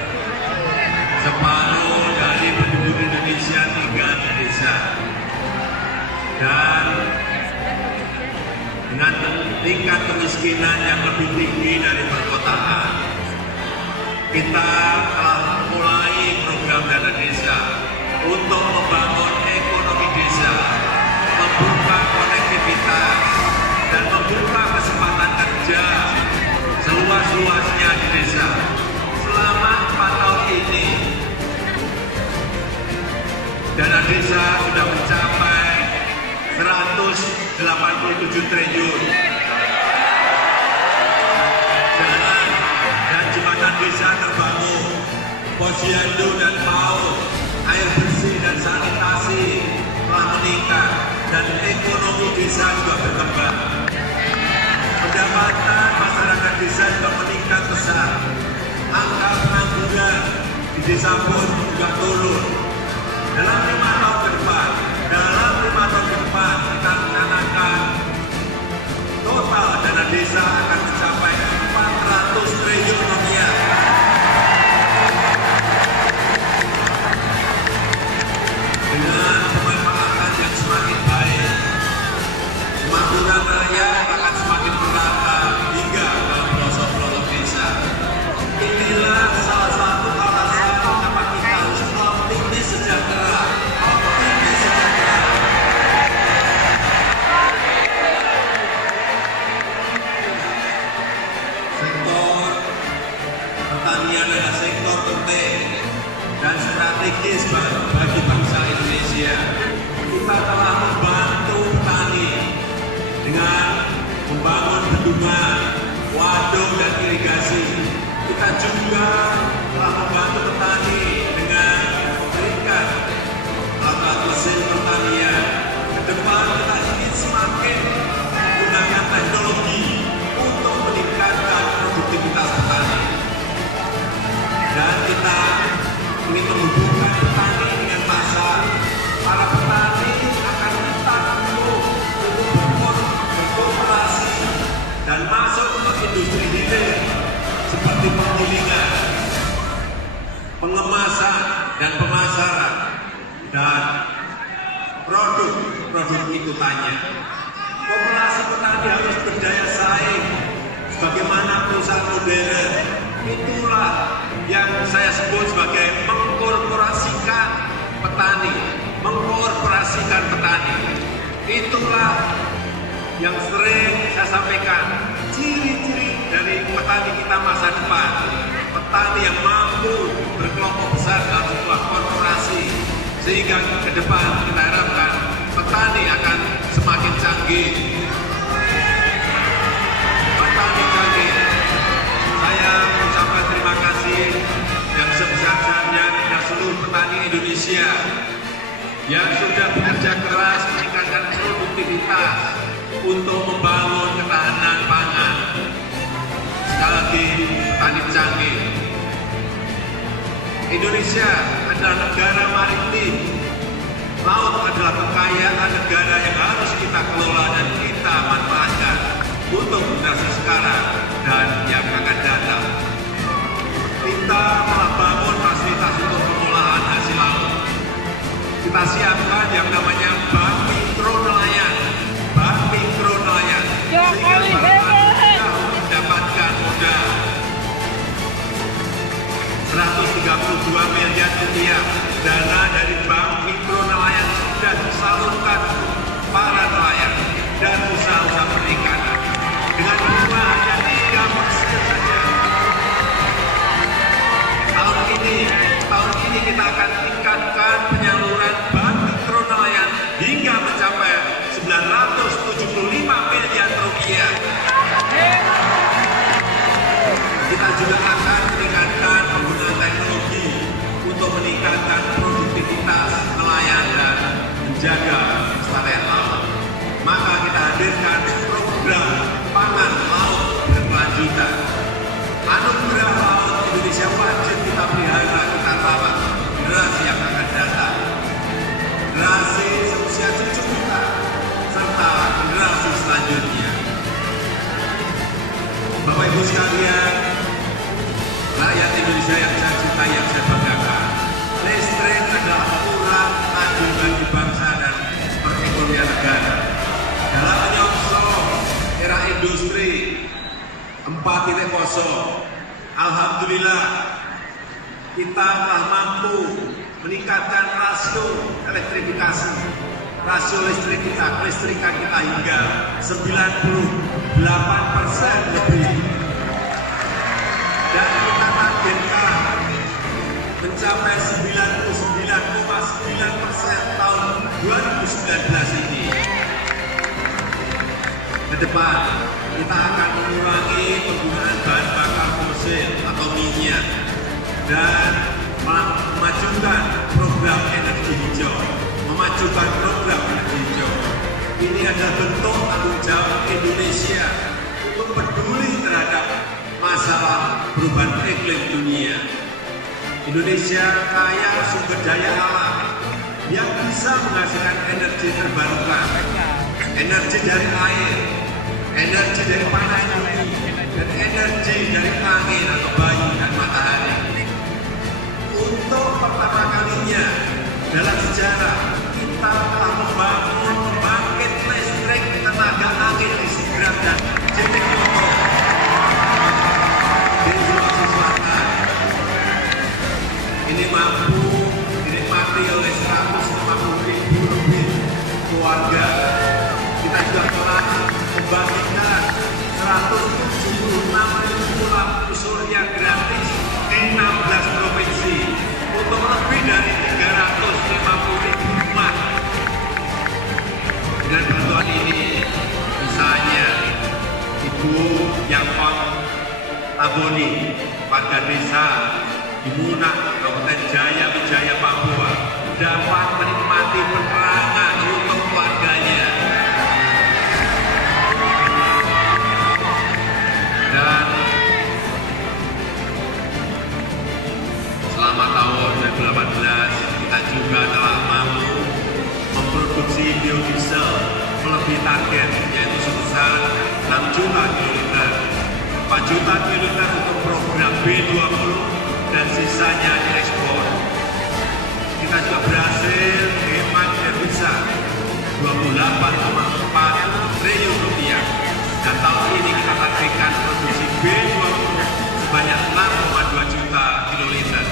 Separuh dari penduduk Indonesia tinggal di desa. Dan dengan tingkat kemiskinan yang lebih tinggi dari perkotaan, kita telah mulai program dana desa untuk membangun ekonomi desa, membuka konektivitas, dan membuka kesempatan kerja seluas-luasnya di desa. Selama 4 tahun ini, dana desa sudah mencapai 187 triliun. Jalan dan jembatan desa terbangun, posyandu dan PAUD, air bersih dan sanitasi telah meningkat, dan ekonomi desa juga berkembang. Pendapatan masyarakat desa juga meningkat besar. Angka pengangguran di desa pun juga turun. Dalam 5 tahun ke depan, kita rencanakan total dana desa akan mencapai 400 triliun rupiah. Dengan pemanfaatan yang semakin baik, kemakmuran rakyat akan semakin merata hingga ke pelosok-pelosok desa. Inilah salah satu alasan kenapa kita harus optimis sejahtera. Sektor pertanian adalah sektor penting dan strategis bagi bangsa Indonesia. Kita telah membantu petani dengan membangun bendungan, waduk, dan irigasi. Kita juga telah membantu petani dengan memberikan alat mesin pertanian. Ke depan kita ingin semakin menggunakan teknologi untuk meningkatkan produktivitas petani. Dan kita ingin menghubungkan petani dengan pasar. Para petani akan kita untuk berkooperasi dan masuk ke industri hilir seperti penggilingan, pengemasan dan pemasaran, dan produk ikutannya. Koperasi petani harus berdaya saing sebagaimana perusahaan modern. Itulah yang saya sebut sebagai mengkorporasikan petani. Mengkorporasikan petani. Itulah yang sering saya sampaikan, ciri-ciri dari petani kita masa depan. Petani yang mampu berkelompok besar dalam sebuah korporasi, sehingga ke depan kita harapkan petani akan semakin canggih. Petani canggih. Saya mengucapkan terima kasih yang sebesar-besarnya kepada seluruh petani Indonesia yang sudah bekerja keras meningkatkan produktivitas untuk membangun ketahanan pangan. Sekali lagi, petani canggih. Indonesia adalah negara maritim. Laut adalah kekayaan negara yang harus kita kelola dan kita manfaatkan untuk generasi sekarang dan yang akan datang. Kita telah bangun fasilitas untuk pengolahan hasil laut. Kita siapkan yang namanya bank mikro nelayan. Bank mikro nelayan. Sehingga mudah mendapatkan modal. 132 miliar rupiah dana dari bank mikro nelayan sudah disalurkan para nelayan dan usaha-usaha perikanan dengan bunga hanya 3% saja. Tahun ini kita akan tingkatkan penyaluran bank mikro nelayan hingga mencapai 975 miliar rupiah. Kita juga akan meningkatkan penggunaan teknologi untuk meningkatkan produktivitas nelayan dan menjaga kelestarian laut. Maka kita hadirkan program pangan laut berkelanjutan. Anugerah laut Indonesia wajib kita pelihara, kita rawat generasi yang akan datang. Generasi seusia cucu kita serta generasi selanjutnya. Ibu sekalian, rakyat Indonesia yang saya cintai, yang saya banggakan, listrik adalah tulang punggung bagi bangsa dan perekonomian negara. Dalam menyongsong era industri 4.0, alhamdulillah kita telah mampu meningkatkan rasio elektrifikasi, rasio listrik kita, kelistrikan kita hingga 98% lebih. Dan kita targetkan mencapai 99,9% tahun 2019 ini. Ke depan, kita akan mengurangi penggunaan bahan bakar fosil atau minyak dan memajukan program energi hijau. Ini adalah bentuk tanggung jawab Indonesia untuk peduli terhadap masalah perubahan iklim dunia. Indonesia kaya sumber daya alam yang bisa menghasilkan energi terbarukan, energi dari air, energi dari panas bumi, dan energi dari angin atau bayu dan matahari. Untuk pertama kalinya dalam sejarah, kita telah membangun pembangkit listrik tenaga angin di Sidrap dan Jeneng Kyoto di Sulawesi Selatan. Ini mampu dinikmati oleh 150.000 lebih keluarga. Kita juga telah membagikan 176.000 lampu surya gratis di 16 provinsi untuk lebih dari 350.000 rumah. Dengan bantuan ini, misalnya Ibu Yangkon Taboni, warga desa di Munak, Kabupaten Jaya Wijaya, Papua, dapat menikmati penerangan untuk keluarganya. Dan selama tahun 2018 kita juga telah mampu memproduksi biodiesel melebihi target, yaitu sebesar 6 juta kiloliter, 4 juta kiloliter untuk program B20 dan sisanya diekspor. Kita juga berhasil menghemat devisa 28,4 triliun rupiah, dan tahun ini kita targetkan produksi B20 sebanyak 6,2 juta kiloliter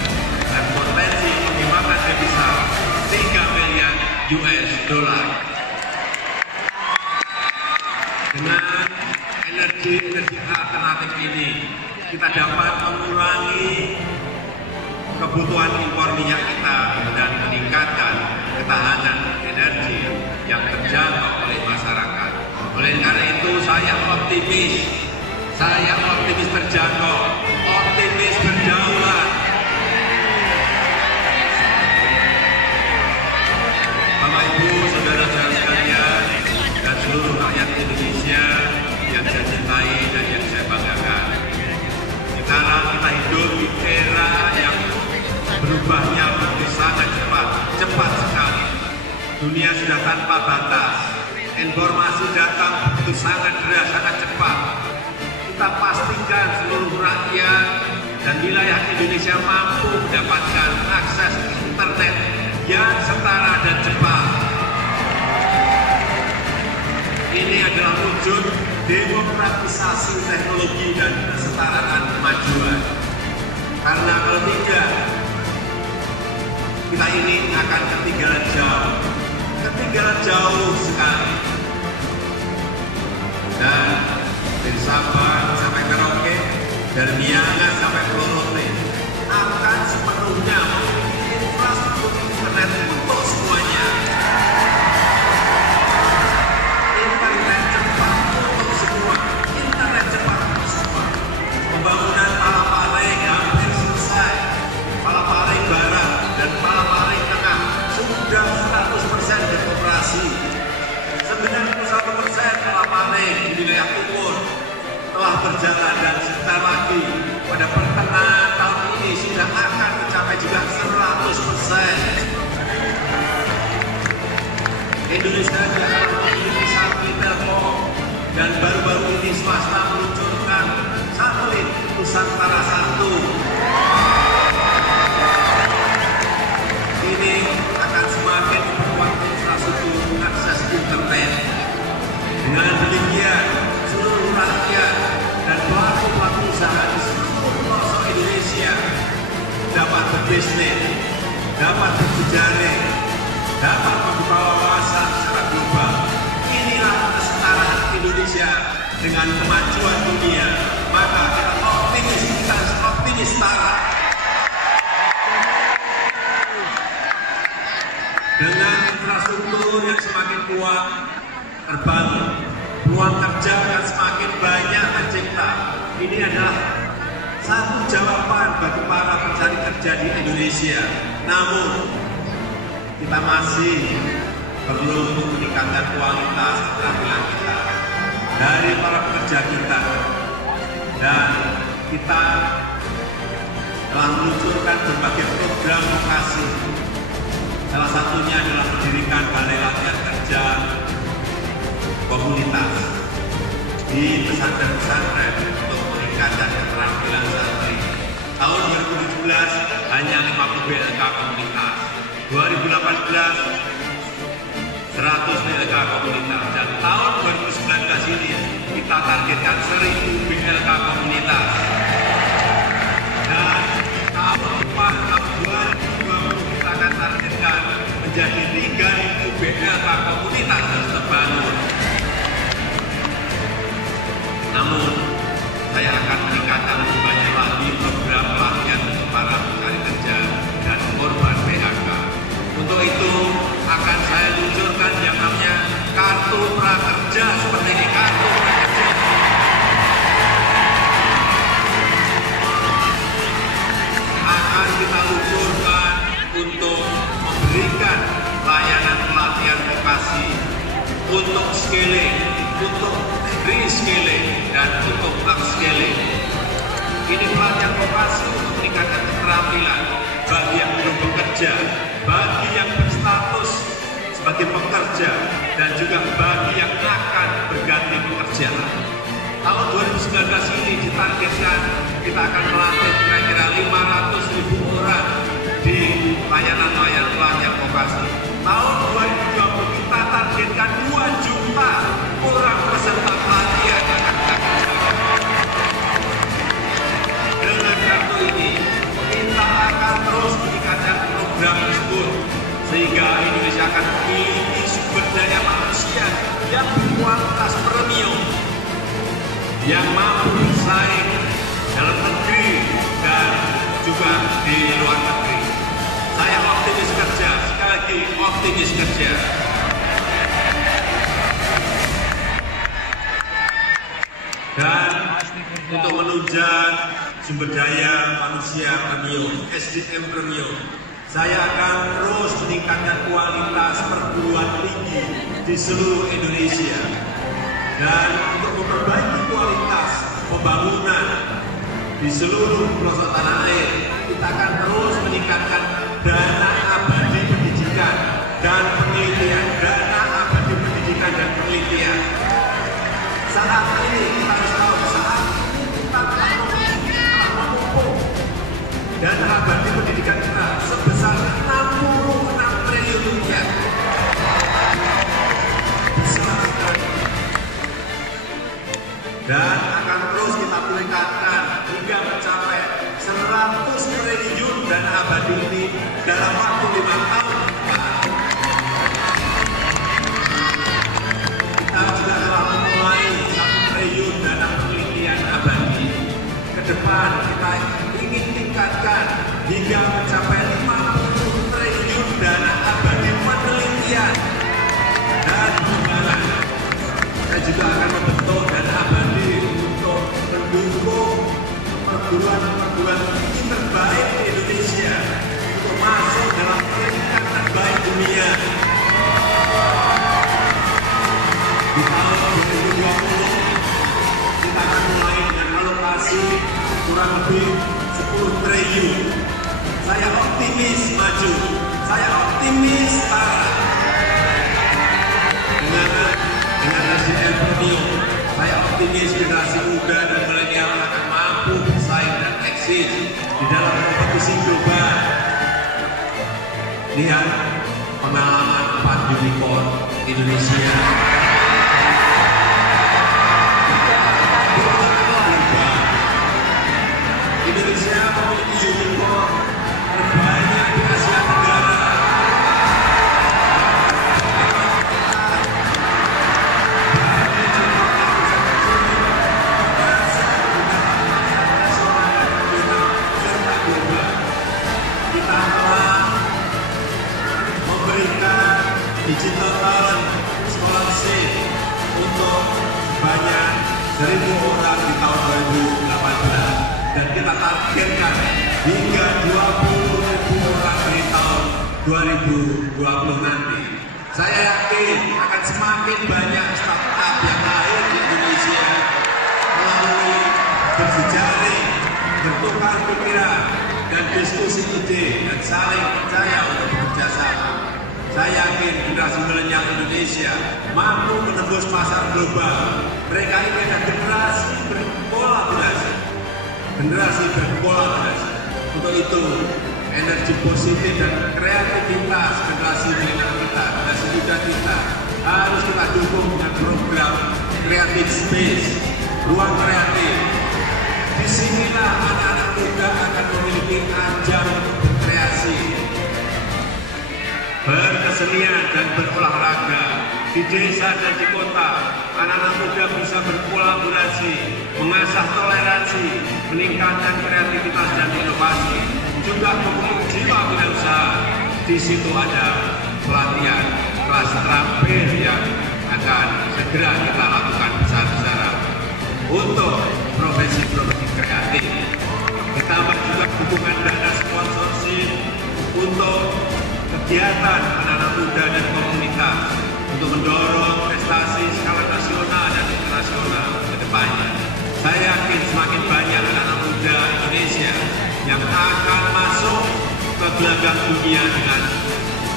dan potensi penghematan devisa 3 miliar US dollar. Dengan energi alternatif ini, kita dapat mengurangi kebutuhan impor minyak kita dan meningkatkan ketahanan energi yang terjangkau oleh masyarakat. Oleh karena itu, saya optimis terjangkau, optimis berdaulat. Bapak Ibu, saudara-saudara sekalian, dan seluruh rakyat Indonesia yang saya cintai dan yang saya banggakan. Sekarang kita hidup di era yang berubahnya begitu sangat cepat sekali. Dunia sudah tanpa batas, informasi datang begitu sangat deras, sangat cepat. Kita pastikan seluruh rakyat dan wilayah Indonesia mampu mendapatkan akses internet yang setara dan cepat. Ini adalah wujud demokratisasi teknologi dan kesetaraan kemajuan. Karena kalau tidak, kita ini akan ketinggalan jauh sekali. Dan dari Sabang sampai Merauke, dari Miangas sampai Pulau Rote akan sepenuhnya memiliki infrastruktur internet untuk semuanya. Internet cepat untuk semua, internet cepat untuk semua. Pembangunan Palapare hampir selesai. Palapare Barat dan Palapare Tengah sudah 100% beroperasi. 91% Palapare di wilayah timur telah berjalan, dan sebentar lagi pada pertengahan tahun ini sudah akan mencapai juga 100%. Indonesia juga memiliki satelit Telkom, dan baru-baru ini swasta meluncurkan satelit kemajuan dunia, maka kita optimis setara. Dengan infrastruktur yang semakin kuat terbangun, peluang kerja akan semakin banyak tercipta. Ini adalah satu jawaban bagi para pencari kerja di Indonesia. Namun, kita masih perlu untuk meningkatkan kualitas keterampilan kita dari para pekerja kita. Dan kita telah meluncurkan berbagai program vokasi. Salah satunya adalah mendirikan balai latihan kerja komunitas di pesantren-pesantren untuk meningkatkan keterampilan santri. Tahun 2017 hanya 50 BLK komunitas, 2018 100 BLK komunitas, dan tahun 2019 ini kita targetkan 1000 BLK komunitas. Dan tahun depan, tahun 2020 kita akan targetkan menjadi 3000 BLK komunitas harus terbangun. Namun, saya akan meningkatkan lebih banyak lagi program pelatihan untuk para pencari kerja dan korban PHK. Untuk itu, akan saya luncurkan yang namanya Kartu Prakerja seperti ini, Kartu Prakerja. Akan kita luncurkan untuk memberikan layanan pelatihan vokasi, untuk skilling, untuk reskilling, dan untuk upskilling. Ini pelatihan vokasi untuk meningkatkan keterampilan bagi yang belum bekerja, bagi yang berstatus sebagai pekerja, dan juga bagi yang akan berganti pekerjaan. Tahun 2019 ini ditargetkan kita akan melatih kira-kira 500.000 orang di layanan-layanan pelatihan vokasi. Tahun 2020 kita targetkan 2 juta orang peserta pelatihan yang akan kita kerjakan. Dengan kartu ini, kita akan terus meningkatkan program tersebut sehingga Indonesia akan memiliki sumber daya manusia yang berkualitas premium, yang mampu bersaing dalam negeri dan juga di luar negeri. Saya optimis kerja, sekali lagi optimis kerja. Dan untuk menunjang sumber daya manusia premium, SDM premium, saya akan terus meningkatkan kualitas perguruan tinggi di seluruh Indonesia. Dan untuk memperbaiki kualitas pembangunan di seluruh pelosok tanah air, kita akan terus meningkatkan dana abadi pendidikan dan penelitian, dana abadi pendidikan dan penelitian. Saat ini kita harus tahu, saat ini kita telah memupuk dana abadi pendidikan kita sebesar 66 triliun rupiah. Besar sekali. Dan akan terus kita tingkatkan hingga mencapai 100 triliun dana abadi ini dalam waktu 5 tahun. Kita juga telah memulai 1 triliun dana penelitian abadi. Ke depan kita ingin tingkatkan hingga mencapai 50 triliun dana abadi penelitian dan pengembangan. Saya juga akan membentuk dana abadi untuk mendukung perguruan tinggi terbaik di Indonesia untuk masuk dalam peringkat terbaik dunia. Di tahun 2020 kita akan mulai dengan alokasi kurang lebih 10 triliun. Saya optimis maju, saya optimis setara. Dengan SDM premium, saya optimis generasi muda dan milenial akan mampu bersaing dan eksis di dalam kompetisi global. Lihat pengalaman 4 unicorn Indonesia. Indonesia memiliki unicorn terbanyak di Asia Tenggara. 2020 nanti. Saya yakin akan semakin banyak startup yang lahir di Indonesia melalui berjejaring, bertukar pikiran, dan diskusi ide, dan saling percaya untuk bekerja sama. Saya yakin generasi milenial Indonesia mampu menembus pasar global. Mereka ini adalah generasi berkolaborasi. Generasi berkolaborasi. Untuk itu, energi positif dan kreativitas generasi milenial kita, generasi muda kita, harus kita dukung dengan program Creative Space, ruang kreatif. Disinilah anak-anak muda akan memiliki ajang berkreasi, berkesenian dan berolahraga. Di desa dan di kota, anak-anak muda bisa berkolaborasi, mengasah toleransi, meningkatkan kreativitas dan inovasi, juga memupuk jiwa wirausaha. Di situ ada pelatihan kelas terampil yang akan segera kita lakukan besar-besaran untuk profesi-profesi kreatif. Ditambah juga dukungan dana sponsorship untuk kegiatan anak-anak muda dan komunitas untuk mendorong prestasi skala nasional dan internasional ke depannya. Saya yakin semakin banyak anak-anak muda Indonesia yang akan masuk ke gelanggang dunia dengan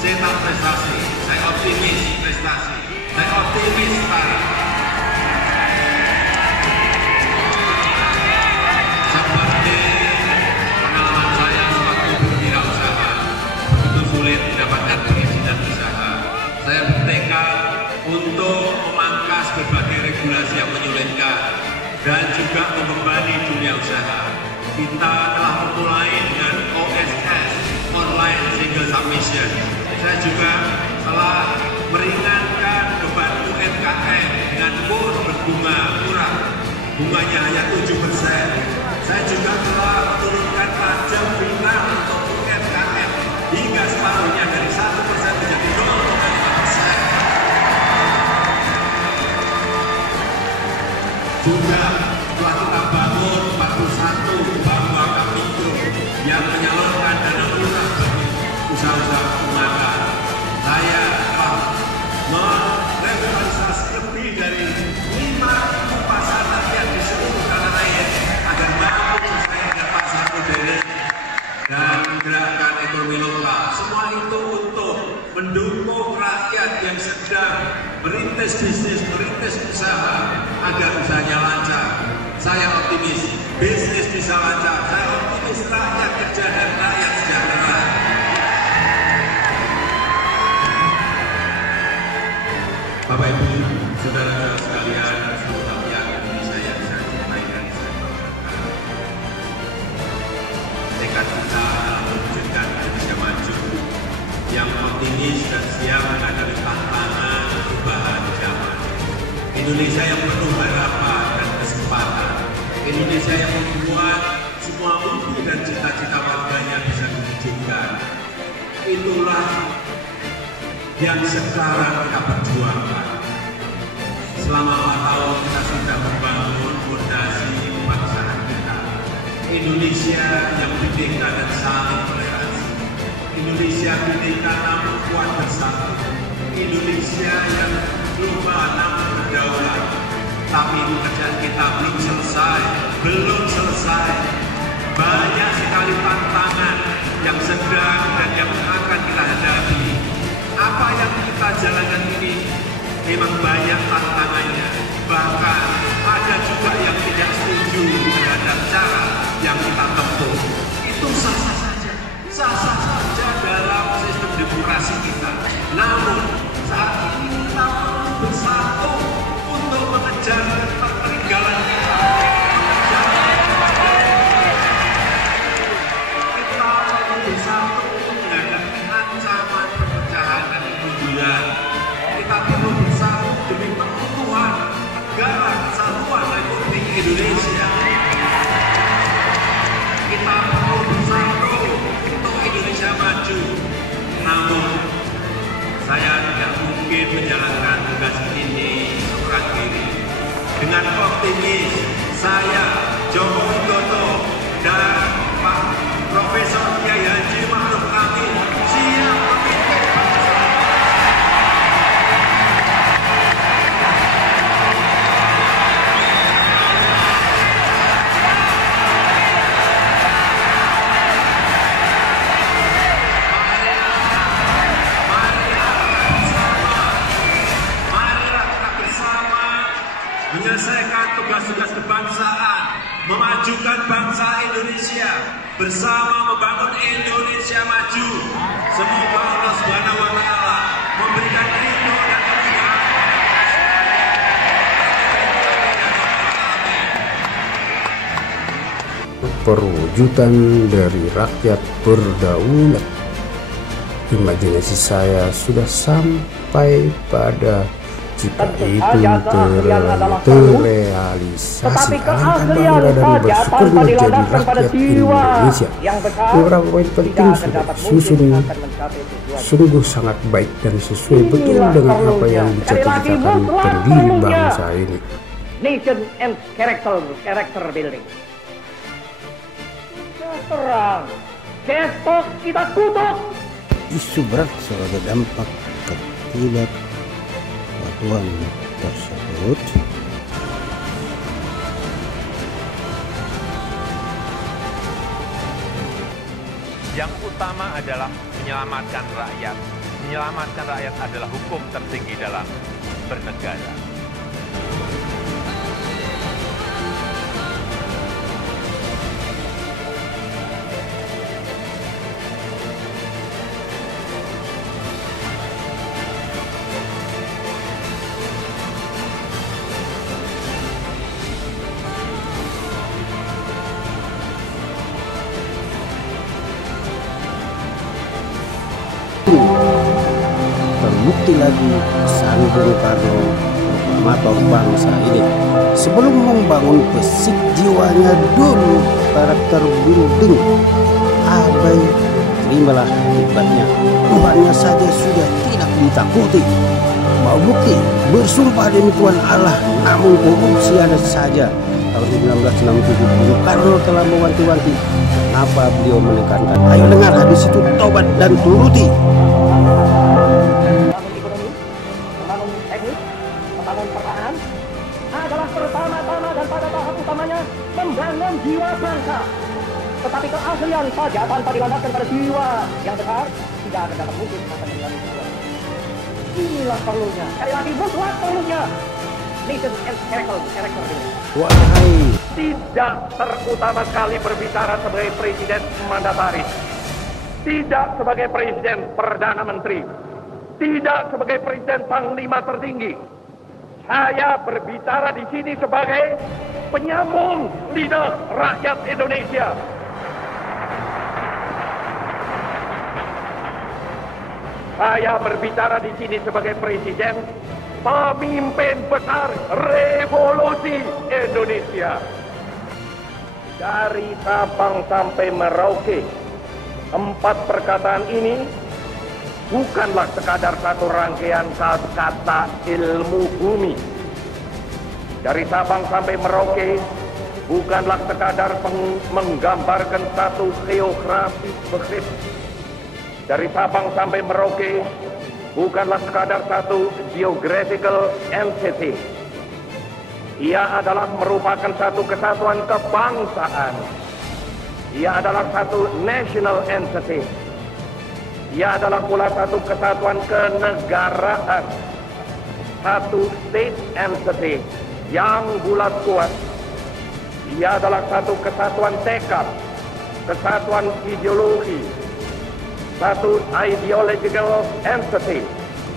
cetak prestasi. Saya optimis prestasi. Saya optimis sekarang. Seperti pengalaman saya sewaktu berwirausaha, begitu sulit mendapatkan perizinan usaha. Saya bertekad untuk memangkas berbagai regulasi yang menyulitkan dan juga membebani dunia usaha. Kita telah memulai dengan OSS, Online Single Submission. Saya juga telah meringankan beban UMKM dengan kurs berbunga murah, bunganya hanya 7%. Saya juga telah menurunkan pajak bina untuk UMKM hingga separuhnya dari 1% menjadi 0,5%. Juga telah kita bangun 41 bank wakaf mikro yang menyalurkan dana murah bagi usaha-usaha rumahan. Saya telah merevitalisasi lebih dari 5.000 pasar rakyat di seluruh tanah air agar mampu bersaing dengan pasar modern dan menggerakkan ekonomi lokal. Semua itu untuk mendukung rakyat yang sedang merintis bisnis, merintis usaha agar usahanya lancar. Saya optimis bisnis bisa lancar. Saya optimis rakyat kerja dan rakyat sejahtera. Bapak Ibu, saudara-saudara sekalian, seluruh rakyat Indonesia yang saya cintai dan saya banggakan. Tekad kita dalam mewujudkan Indonesia maju yang optimis dan siap menghadapi tantangan perubahan zaman. Indonesia yang penuh harapan dan kesempatan. Indonesia yang membuat semua mimpi dan cita-cita warganya bisa diwujudkan. Itulah yang sekarang kita perjuangkan. Selama 4 tahun kita sudah membangun fondasi kebangsaan kita. Indonesia yang berdeka dan saling toleransi. Indonesia berdeka namun kuat bersatu. Indonesia yang global namun berdaulat. Tapi pekerjaan kita belum selesai. Banyak sekali tantangan yang sedang dan yang akan kita hadapi. Apa yang kita jalankan ini memang banyak tantangannya. Bahkan ada juga yang tidak setuju terhadap cara yang kita tempuh. Itu sah-sah saja dalam sistem demokrasi kita. Namun saat ini kita perlu bersatu untuk mengejar ketertinggalan kita. Kita perlu bersatu untuk menghadapi ancaman perpecahan dan kemunduran. Kita perlu bersatu demi keutuhan negara kesatuan Republik Indonesia. Kita perlu bersatu untuk Indonesia maju. Namun saya tidak mungkin menjalankan tugas ini seorang diri. Dengan optimis, saya Joko Widodo dan Pak Profesor Kiai Haji Ma'ruf Amin siap memajukan bangsa Indonesia, bersama membangun Indonesia maju. Semoga Allah Subhanahu wa Ta'ala memberikan ridho dan kemudahan. Perwujudan dari rakyat berdaulat. Imajinasi saya sudah sampai pada jika itu terrealisasi, alangkah bangga dan bersyukur menjadi rakyat Indonesia. Beberapa poin penting sudah disusun, sungguh sangat baik dan sesuai betul dengan apa yang dicita-citakan pendiri bangsa ini. Nation and character building. Terang, besok kita kutuk. Isu berat sebagai dampak ketidakpatuhan tersebut yang utama adalah menyelamatkan rakyat. Menyelamatkan rakyat adalah hukum tertinggi dalam bernegara. Terbukti lagi pesan Bung Karno, proklamator bangsa ini, sebelum membangun fisik jiwanya dulu karakter building. Abai, terimalah akibatnya. Tuhannya saja sudah tidak ditakuti. Mau bukti bersumpah demi Tuhan Allah, namun korupsi ada saja. Tahun 1967 Bung Karno telah mewanti-wanti. Kenapa beliau menekankan, ayo dengar habis itu tobat dan turuti. Membangun teknik, membangun pertahanan adalah pertama-tama dan pada tahap utamanya membangun jiwa bangsa. Tetapi keaslian saja tanpa dilandaskan pada jiwa yang besar tidak akan dapat mungkin akan menjadi sebuah. Inilah perlunya, sekali lagi mutlak perlunya nation and character building. Wahai, tidak terutama sekali berbicara sebagai presiden mandataris, tidak sebagai presiden perdana menteri, tidak sebagai presiden panglima tertinggi. Saya berbicara di sini sebagai penyambung lidah rakyat Indonesia. Saya berbicara di sini sebagai presiden pemimpin besar revolusi Indonesia. Dari Sabang sampai Merauke, 4 perkataan ini bukanlah sekadar satu rangkaian kata ilmu bumi. Dari Sabang sampai Merauke bukanlah sekadar menggambarkan satu geografi begrip. Dari Sabang sampai Merauke bukanlah sekadar satu geographical entity. Ia adalah merupakan satu kesatuan kebangsaan. Ia adalah satu national entity. Ia adalah pula satu kesatuan kenegaraan. Satu state entity yang bulat kuat. Ia adalah satu kesatuan tekad, kesatuan ideologi, satu ideological entity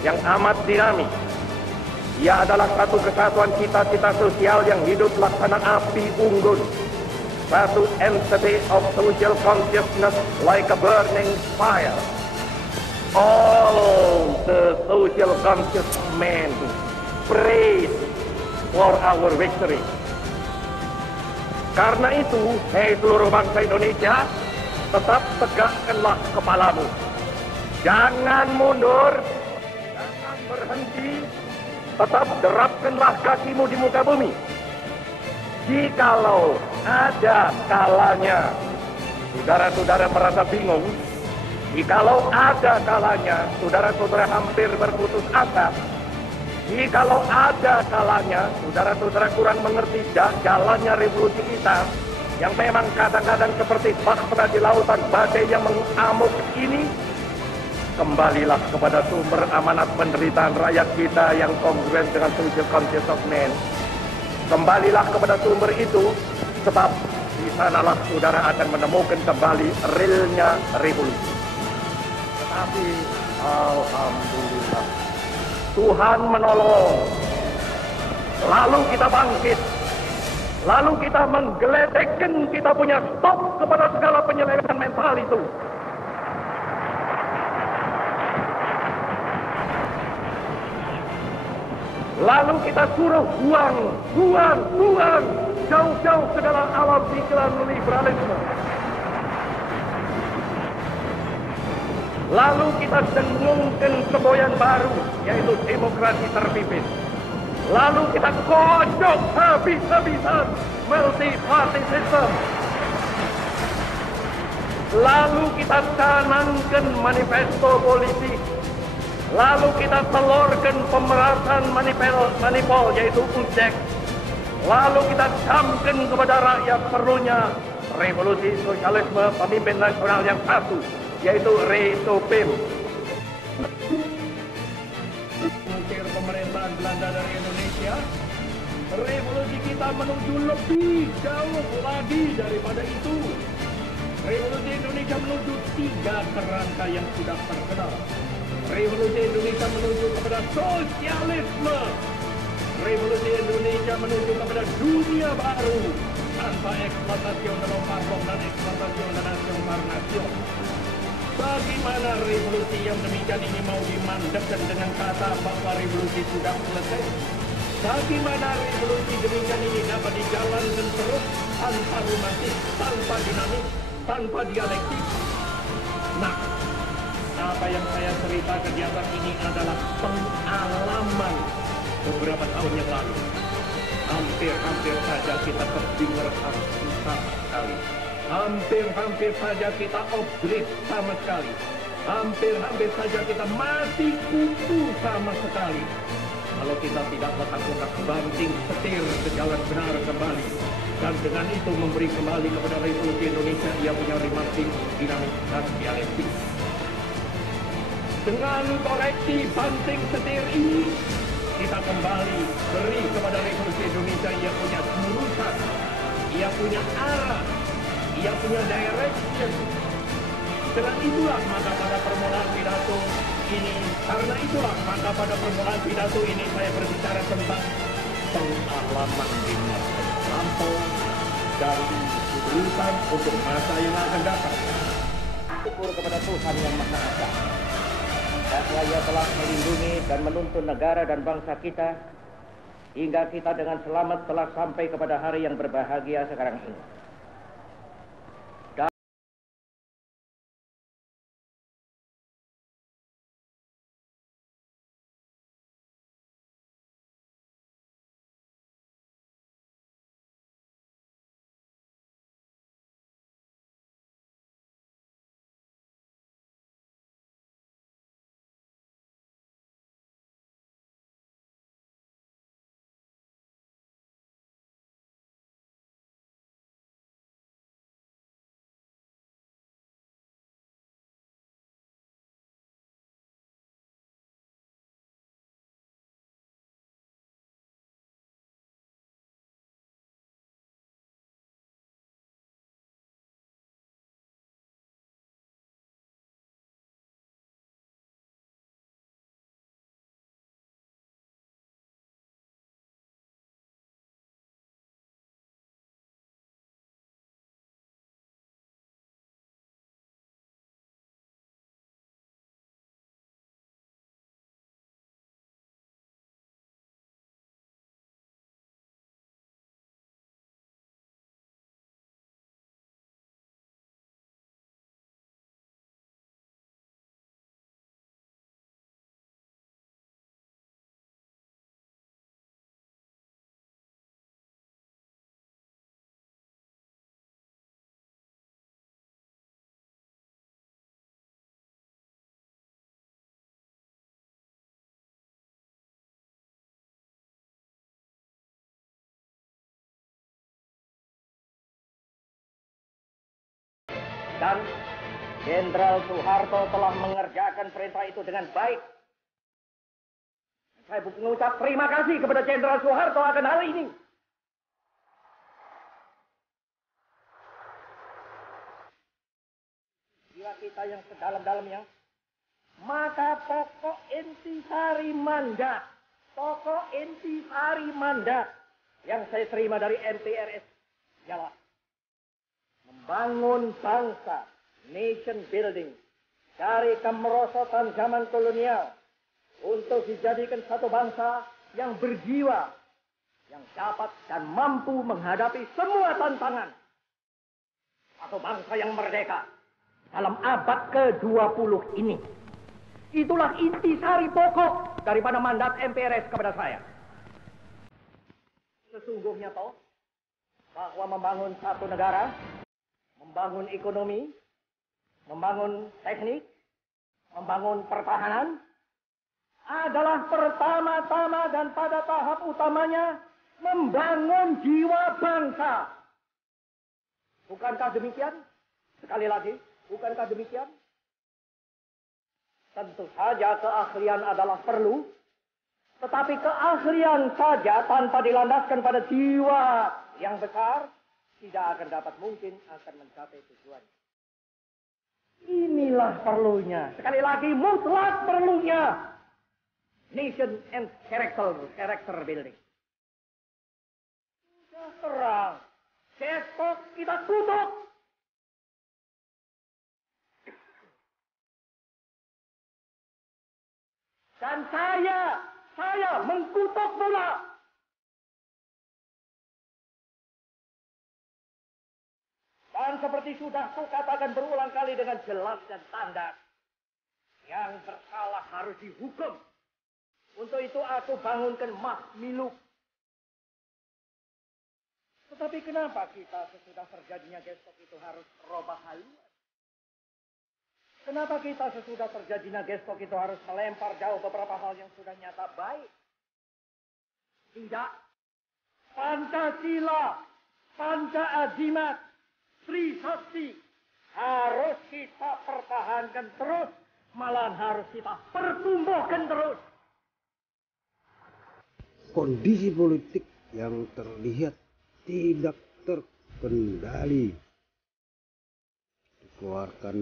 yang amat dinamis. Ia adalah satu kesatuan cita-cita sosial yang hidup laksana api unggun. Satu entity of social consciousness like a burning fire. All the social conscious men praise for our victory. Karena itu, hei seluruh bangsa Indonesia, tetap tegakkanlah kepalamu. Jangan mundur, jangan berhenti, tetap derapkanlah kakimu di muka bumi. Jikalau ada kalanya saudara-saudara merasa bingung, jikalau ada kalanya saudara-saudara hampir berputus asa, jikalau ada kalanya saudara-saudara kurang mengerti jalannya revolusi kita, yang memang kadang-kadang seperti bahtera di lautan badai yang mengamuk ini, kembalilah kepada sumber amanat penderitaan rakyat kita yang kongruen dengan social conscious of man. Kembalilah kepada sumber itu, sebab di sanalah saudara akan menemukan kembali realnya revolusi. Tetapi alhamdulillah, Tuhan menolong. Lalu kita bangkit. Lalu kita menggeledekan, kita punya stop kepada segala penyelewengan mental itu. Lalu kita suruh buang jauh-jauh segala alam pikiran liberalisme. Lalu kita dengungkan semboyan baru, yaitu demokrasi terpimpin. Lalu kita kocok habis-habisan multi-party system. Lalu kita canangkan manifesto politik. Lalu kita telurkan pemerasan manipul, yaitu UJEK. Lalu kita camkan kepada rakyat perlunya revolusi sosialisme pemimpin nasional yang satu, yaitu Retopim. Mengukir pemerintahan Belanda dari Indonesia, revolusi kita menuju lebih jauh lagi daripada itu. Revolusi Indonesia menuju 3 kerangka yang sudah terkenal. Revolusi Indonesia menuju kepada sosialisme. Revolusi Indonesia menuju kepada dunia baru tanpa eksploitasi otonom dan eksploitasi nasional. Bagaimana revolusi yang demikian ini mau dimandekkan dengan kata bahwa revolusi sudah selesai? Bagaimana revolusi demikian ini dapat dijalankan terus tanpa romantis, tanpa dinamik, tanpa dialektik? Nah, apa yang saya ceritakan di atas ini adalah pengalaman beberapa tahun yang lalu. Hampir saja kita terdengar susah sekali. Hampir saja kita oblit sama sekali. Hampir saja kita mati kutu sama sekali. Kalau kita tidak letak-letak banting setir ke jalan benar kembali. Dan dengan itu memberi kembali kepada revolusi Indonesia yang punya romantik, dinamik, dan dialektik. Dengan koreksi banting setir ini, kita kembali beri kepada revolusi Indonesia yang punya jurusan, ia punya arah, ia punya direction. Dengan itulah maka pada permulaan pidato ini, karena itulah maka pada permulaan pidato ini saya berbicara tentang pengalaman di masa lampau dan jurusan untuk masa yang akan datang. Syukur kepada Tuhan yang Maha Esa, bahwa Ia telah melindungi dan menuntun negara dan bangsa kita hingga kita dengan selamat telah sampai kepada hari yang berbahagia sekarang ini. Dan Jenderal Soeharto telah mengerjakan perintah itu dengan baik. Saya mengucap terima kasih kepada Jenderal Soeharto akan hal ini. cinta kita yang sedalam-dalamnya, maka pokok intisari mandat yang saya terima dari MPRS ialah membangun bangsa, nation building, dari kemerosotan zaman kolonial untuk dijadikan satu bangsa yang berjiwa, yang dapat dan mampu menghadapi semua tantangan. Atau bangsa yang merdeka dalam abad ke-20 ini. Itulah intisari pokok daripada mandat MPRS kepada saya. Sesungguhnya toh, bahwa membangun satu negara, membangun ekonomi, membangun teknik, membangun pertahanan, adalah pertama-tama dan pada tahap utamanya membangun jiwa bangsa. Bukankah demikian? Sekali lagi, bukankah demikian? Tentu saja keahlian adalah perlu, tetapi keahlian saja tanpa dilandaskan pada jiwa yang besar tidak akan dapat mungkin akan mencapai tujuan. Inilah perlunya. Sekali lagi, mutlak perlunya. Nation and character building. Sudah terang. Besok kita kutuk. Dan saya mengkutuk pula. Dan seperti sudah kukatakan berulang kali dengan jelas dan tanda, yang bersalah harus dihukum. Untuk itu aku bangunkan Mahmiluk. Tetapi kenapa kita sesudah terjadinya gestok itu harus robah haluan? Kenapa kita sesudah terjadinya gestok itu harus melempar jauh beberapa hal yang sudah nyata baik? Tidak. Pancasila, Panca-Azimat, Trisakti harus kita pertahankan terus, malahan harus kita pertumbuhkan terus. Kondisi politik yang terlihat tidak terkendali. Dikeluarkan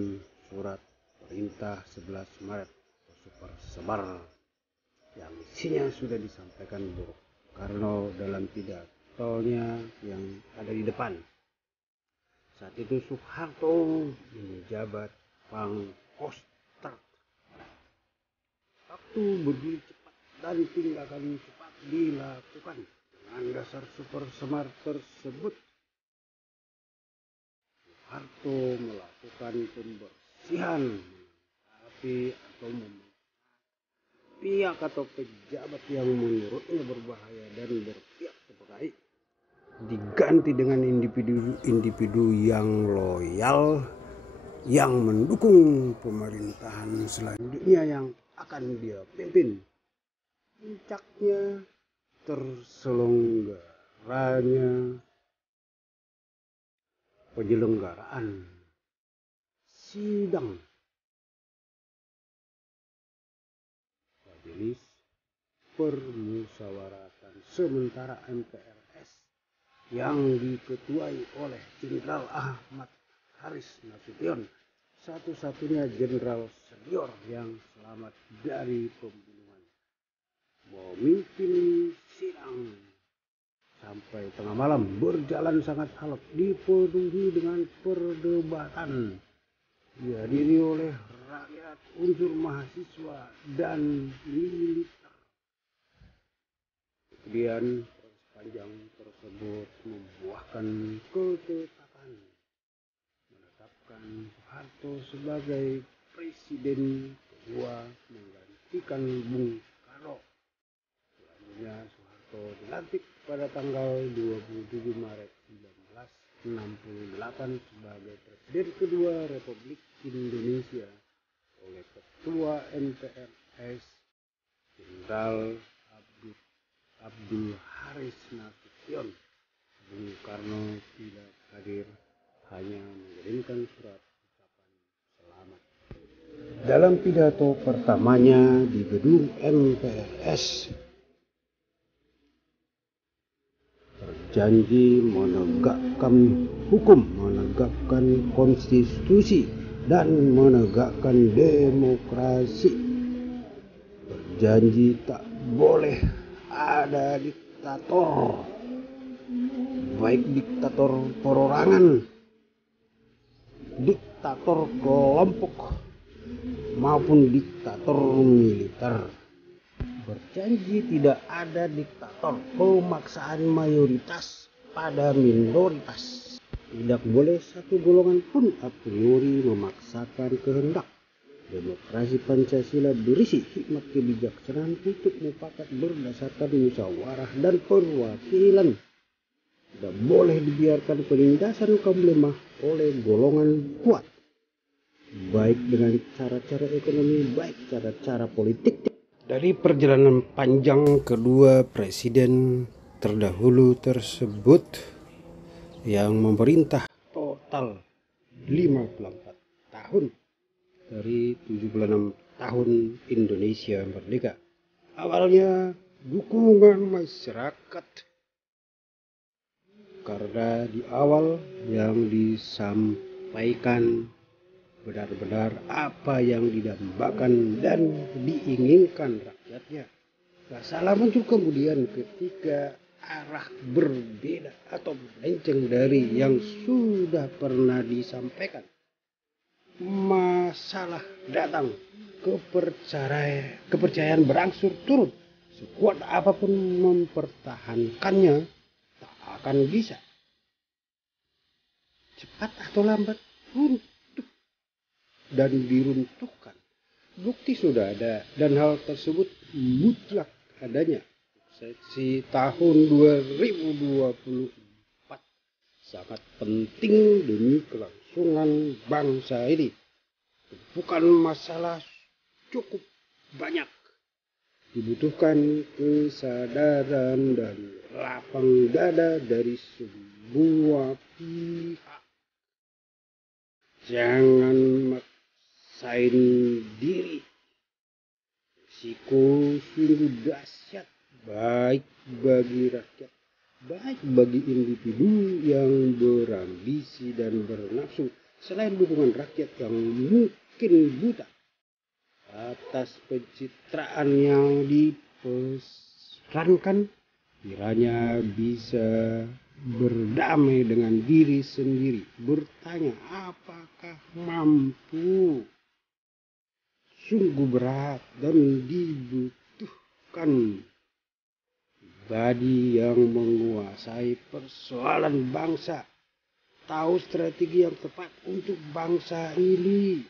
surat perintah 11 Maret Super Semar yang isinya sudah disampaikan Bung Karno dalam pidatonya yang ada di depan. Saat itu Soeharto menjabat Pangkostrat. Waktu berdiri cepat dan tindakan cepat dilakukan. Dengan dasar Super Semar tersebut, Soeharto melakukan pembersihan atau pihak atau pejabat yang menurutnya berbahaya dan berpihak kepada diganti dengan individu yang loyal yang mendukung pemerintahan selanjutnya yang akan dia pimpin. Puncaknya terselenggaranya penyelenggaraan sidang Majelis Permusyawaratan Sementara MPRS yang diketuai oleh Jenderal Ahmad Haris Nasution, satu-satunya jenderal senior yang selamat dari pembunuhan. Memimpin sidang sampai tengah malam, berjalan sangat alot, dipenuhi dengan perdebatan, dihadiri oleh rakyat, unsur mahasiswa dan militer. Kemudian sepanjang tersebut membuahkan ketetapan menetapkan Soeharto sebagai presiden kedua menggantikan Bung Karno. Selanjutnya Soeharto dilantik pada tanggal 27 Maret 1968 sebagai presiden kedua Republik Indonesia oleh Ketua MPRS Jenderal Abdul Haris Nasution. Bung Karno tidak hadir, hanya mengirimkan surat ucapan selamat. Dalam pidato pertamanya di gedung MPRS, berjanji menegakkan hukum, menegakkan konstitusi, dan menegakkan demokrasi. Berjanji tak boleh ada diktator, baik diktator perorangan, diktator kelompok, maupun diktator militer. Berjanji tidak ada diktator pemaksaan mayoritas pada minoritas. Tidak boleh satu golongan pun a priori memaksakan kehendak. Demokrasi Pancasila berisi hikmat kebijaksanaan untuk mufakat berdasarkan musyawarah dan perwakilan. Tidak boleh dibiarkan penindasan kaum lemah oleh golongan kuat, baik dengan cara-cara ekonomi, baik cara-cara politik. Dari perjalanan panjang kedua presiden terdahulu tersebut yang memerintah total 54 tahun dari 76 tahun Indonesia merdeka. Awalnya dukungan masyarakat, karena di awal yang disampaikan benar-benar apa yang didambakan dan diinginkan rakyatnya. Gak salah muncul kemudian ketika arah berbeda atau melenceng dari yang sudah pernah disampaikan. Masalah datang, kepercayaan berangsur turun. Sekuat apapun mempertahankannya tak akan bisa. Cepat atau lambat runtuh dan diruntuhkan. Bukti sudah ada dan hal tersebut mutlak adanya. Sesi tahun 2024 sangat penting demi kelangsungan bangsa ini. Bukan masalah cukup banyak. Dibutuhkan kesadaran dan lapang dada dari semua pihak. Jangan maksain diri. Risiko sungguh dahsyat, baik bagi rakyat, baik bagi individu yang berambisi dan bernafsu, selain dukungan rakyat yang mungkin buta atas pencitraan yang dipesankan. Kiranya bisa berdamai dengan diri sendiri, bertanya apakah mampu. Sungguh berat dan dibutuhkan pribadi yang menguasai persoalan bangsa, tahu strategi yang tepat untuk bangsa ini,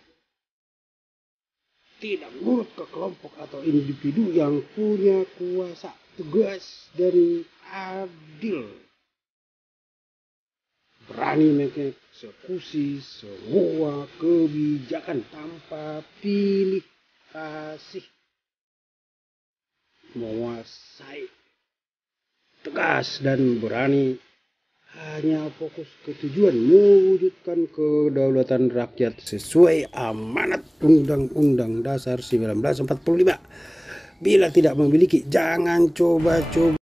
tidak nurut ke kelompok atau individu yang punya kuasa, tegas dan adil, berani mengeksekusi semua kebijakan tanpa pilih kasih, menguasai, tegas dan berani, hanya fokus ke tujuan mewujudkan kedaulatan rakyat sesuai amanat Undang-Undang Dasar 1945. Bila tidak memiliki, jangan coba-coba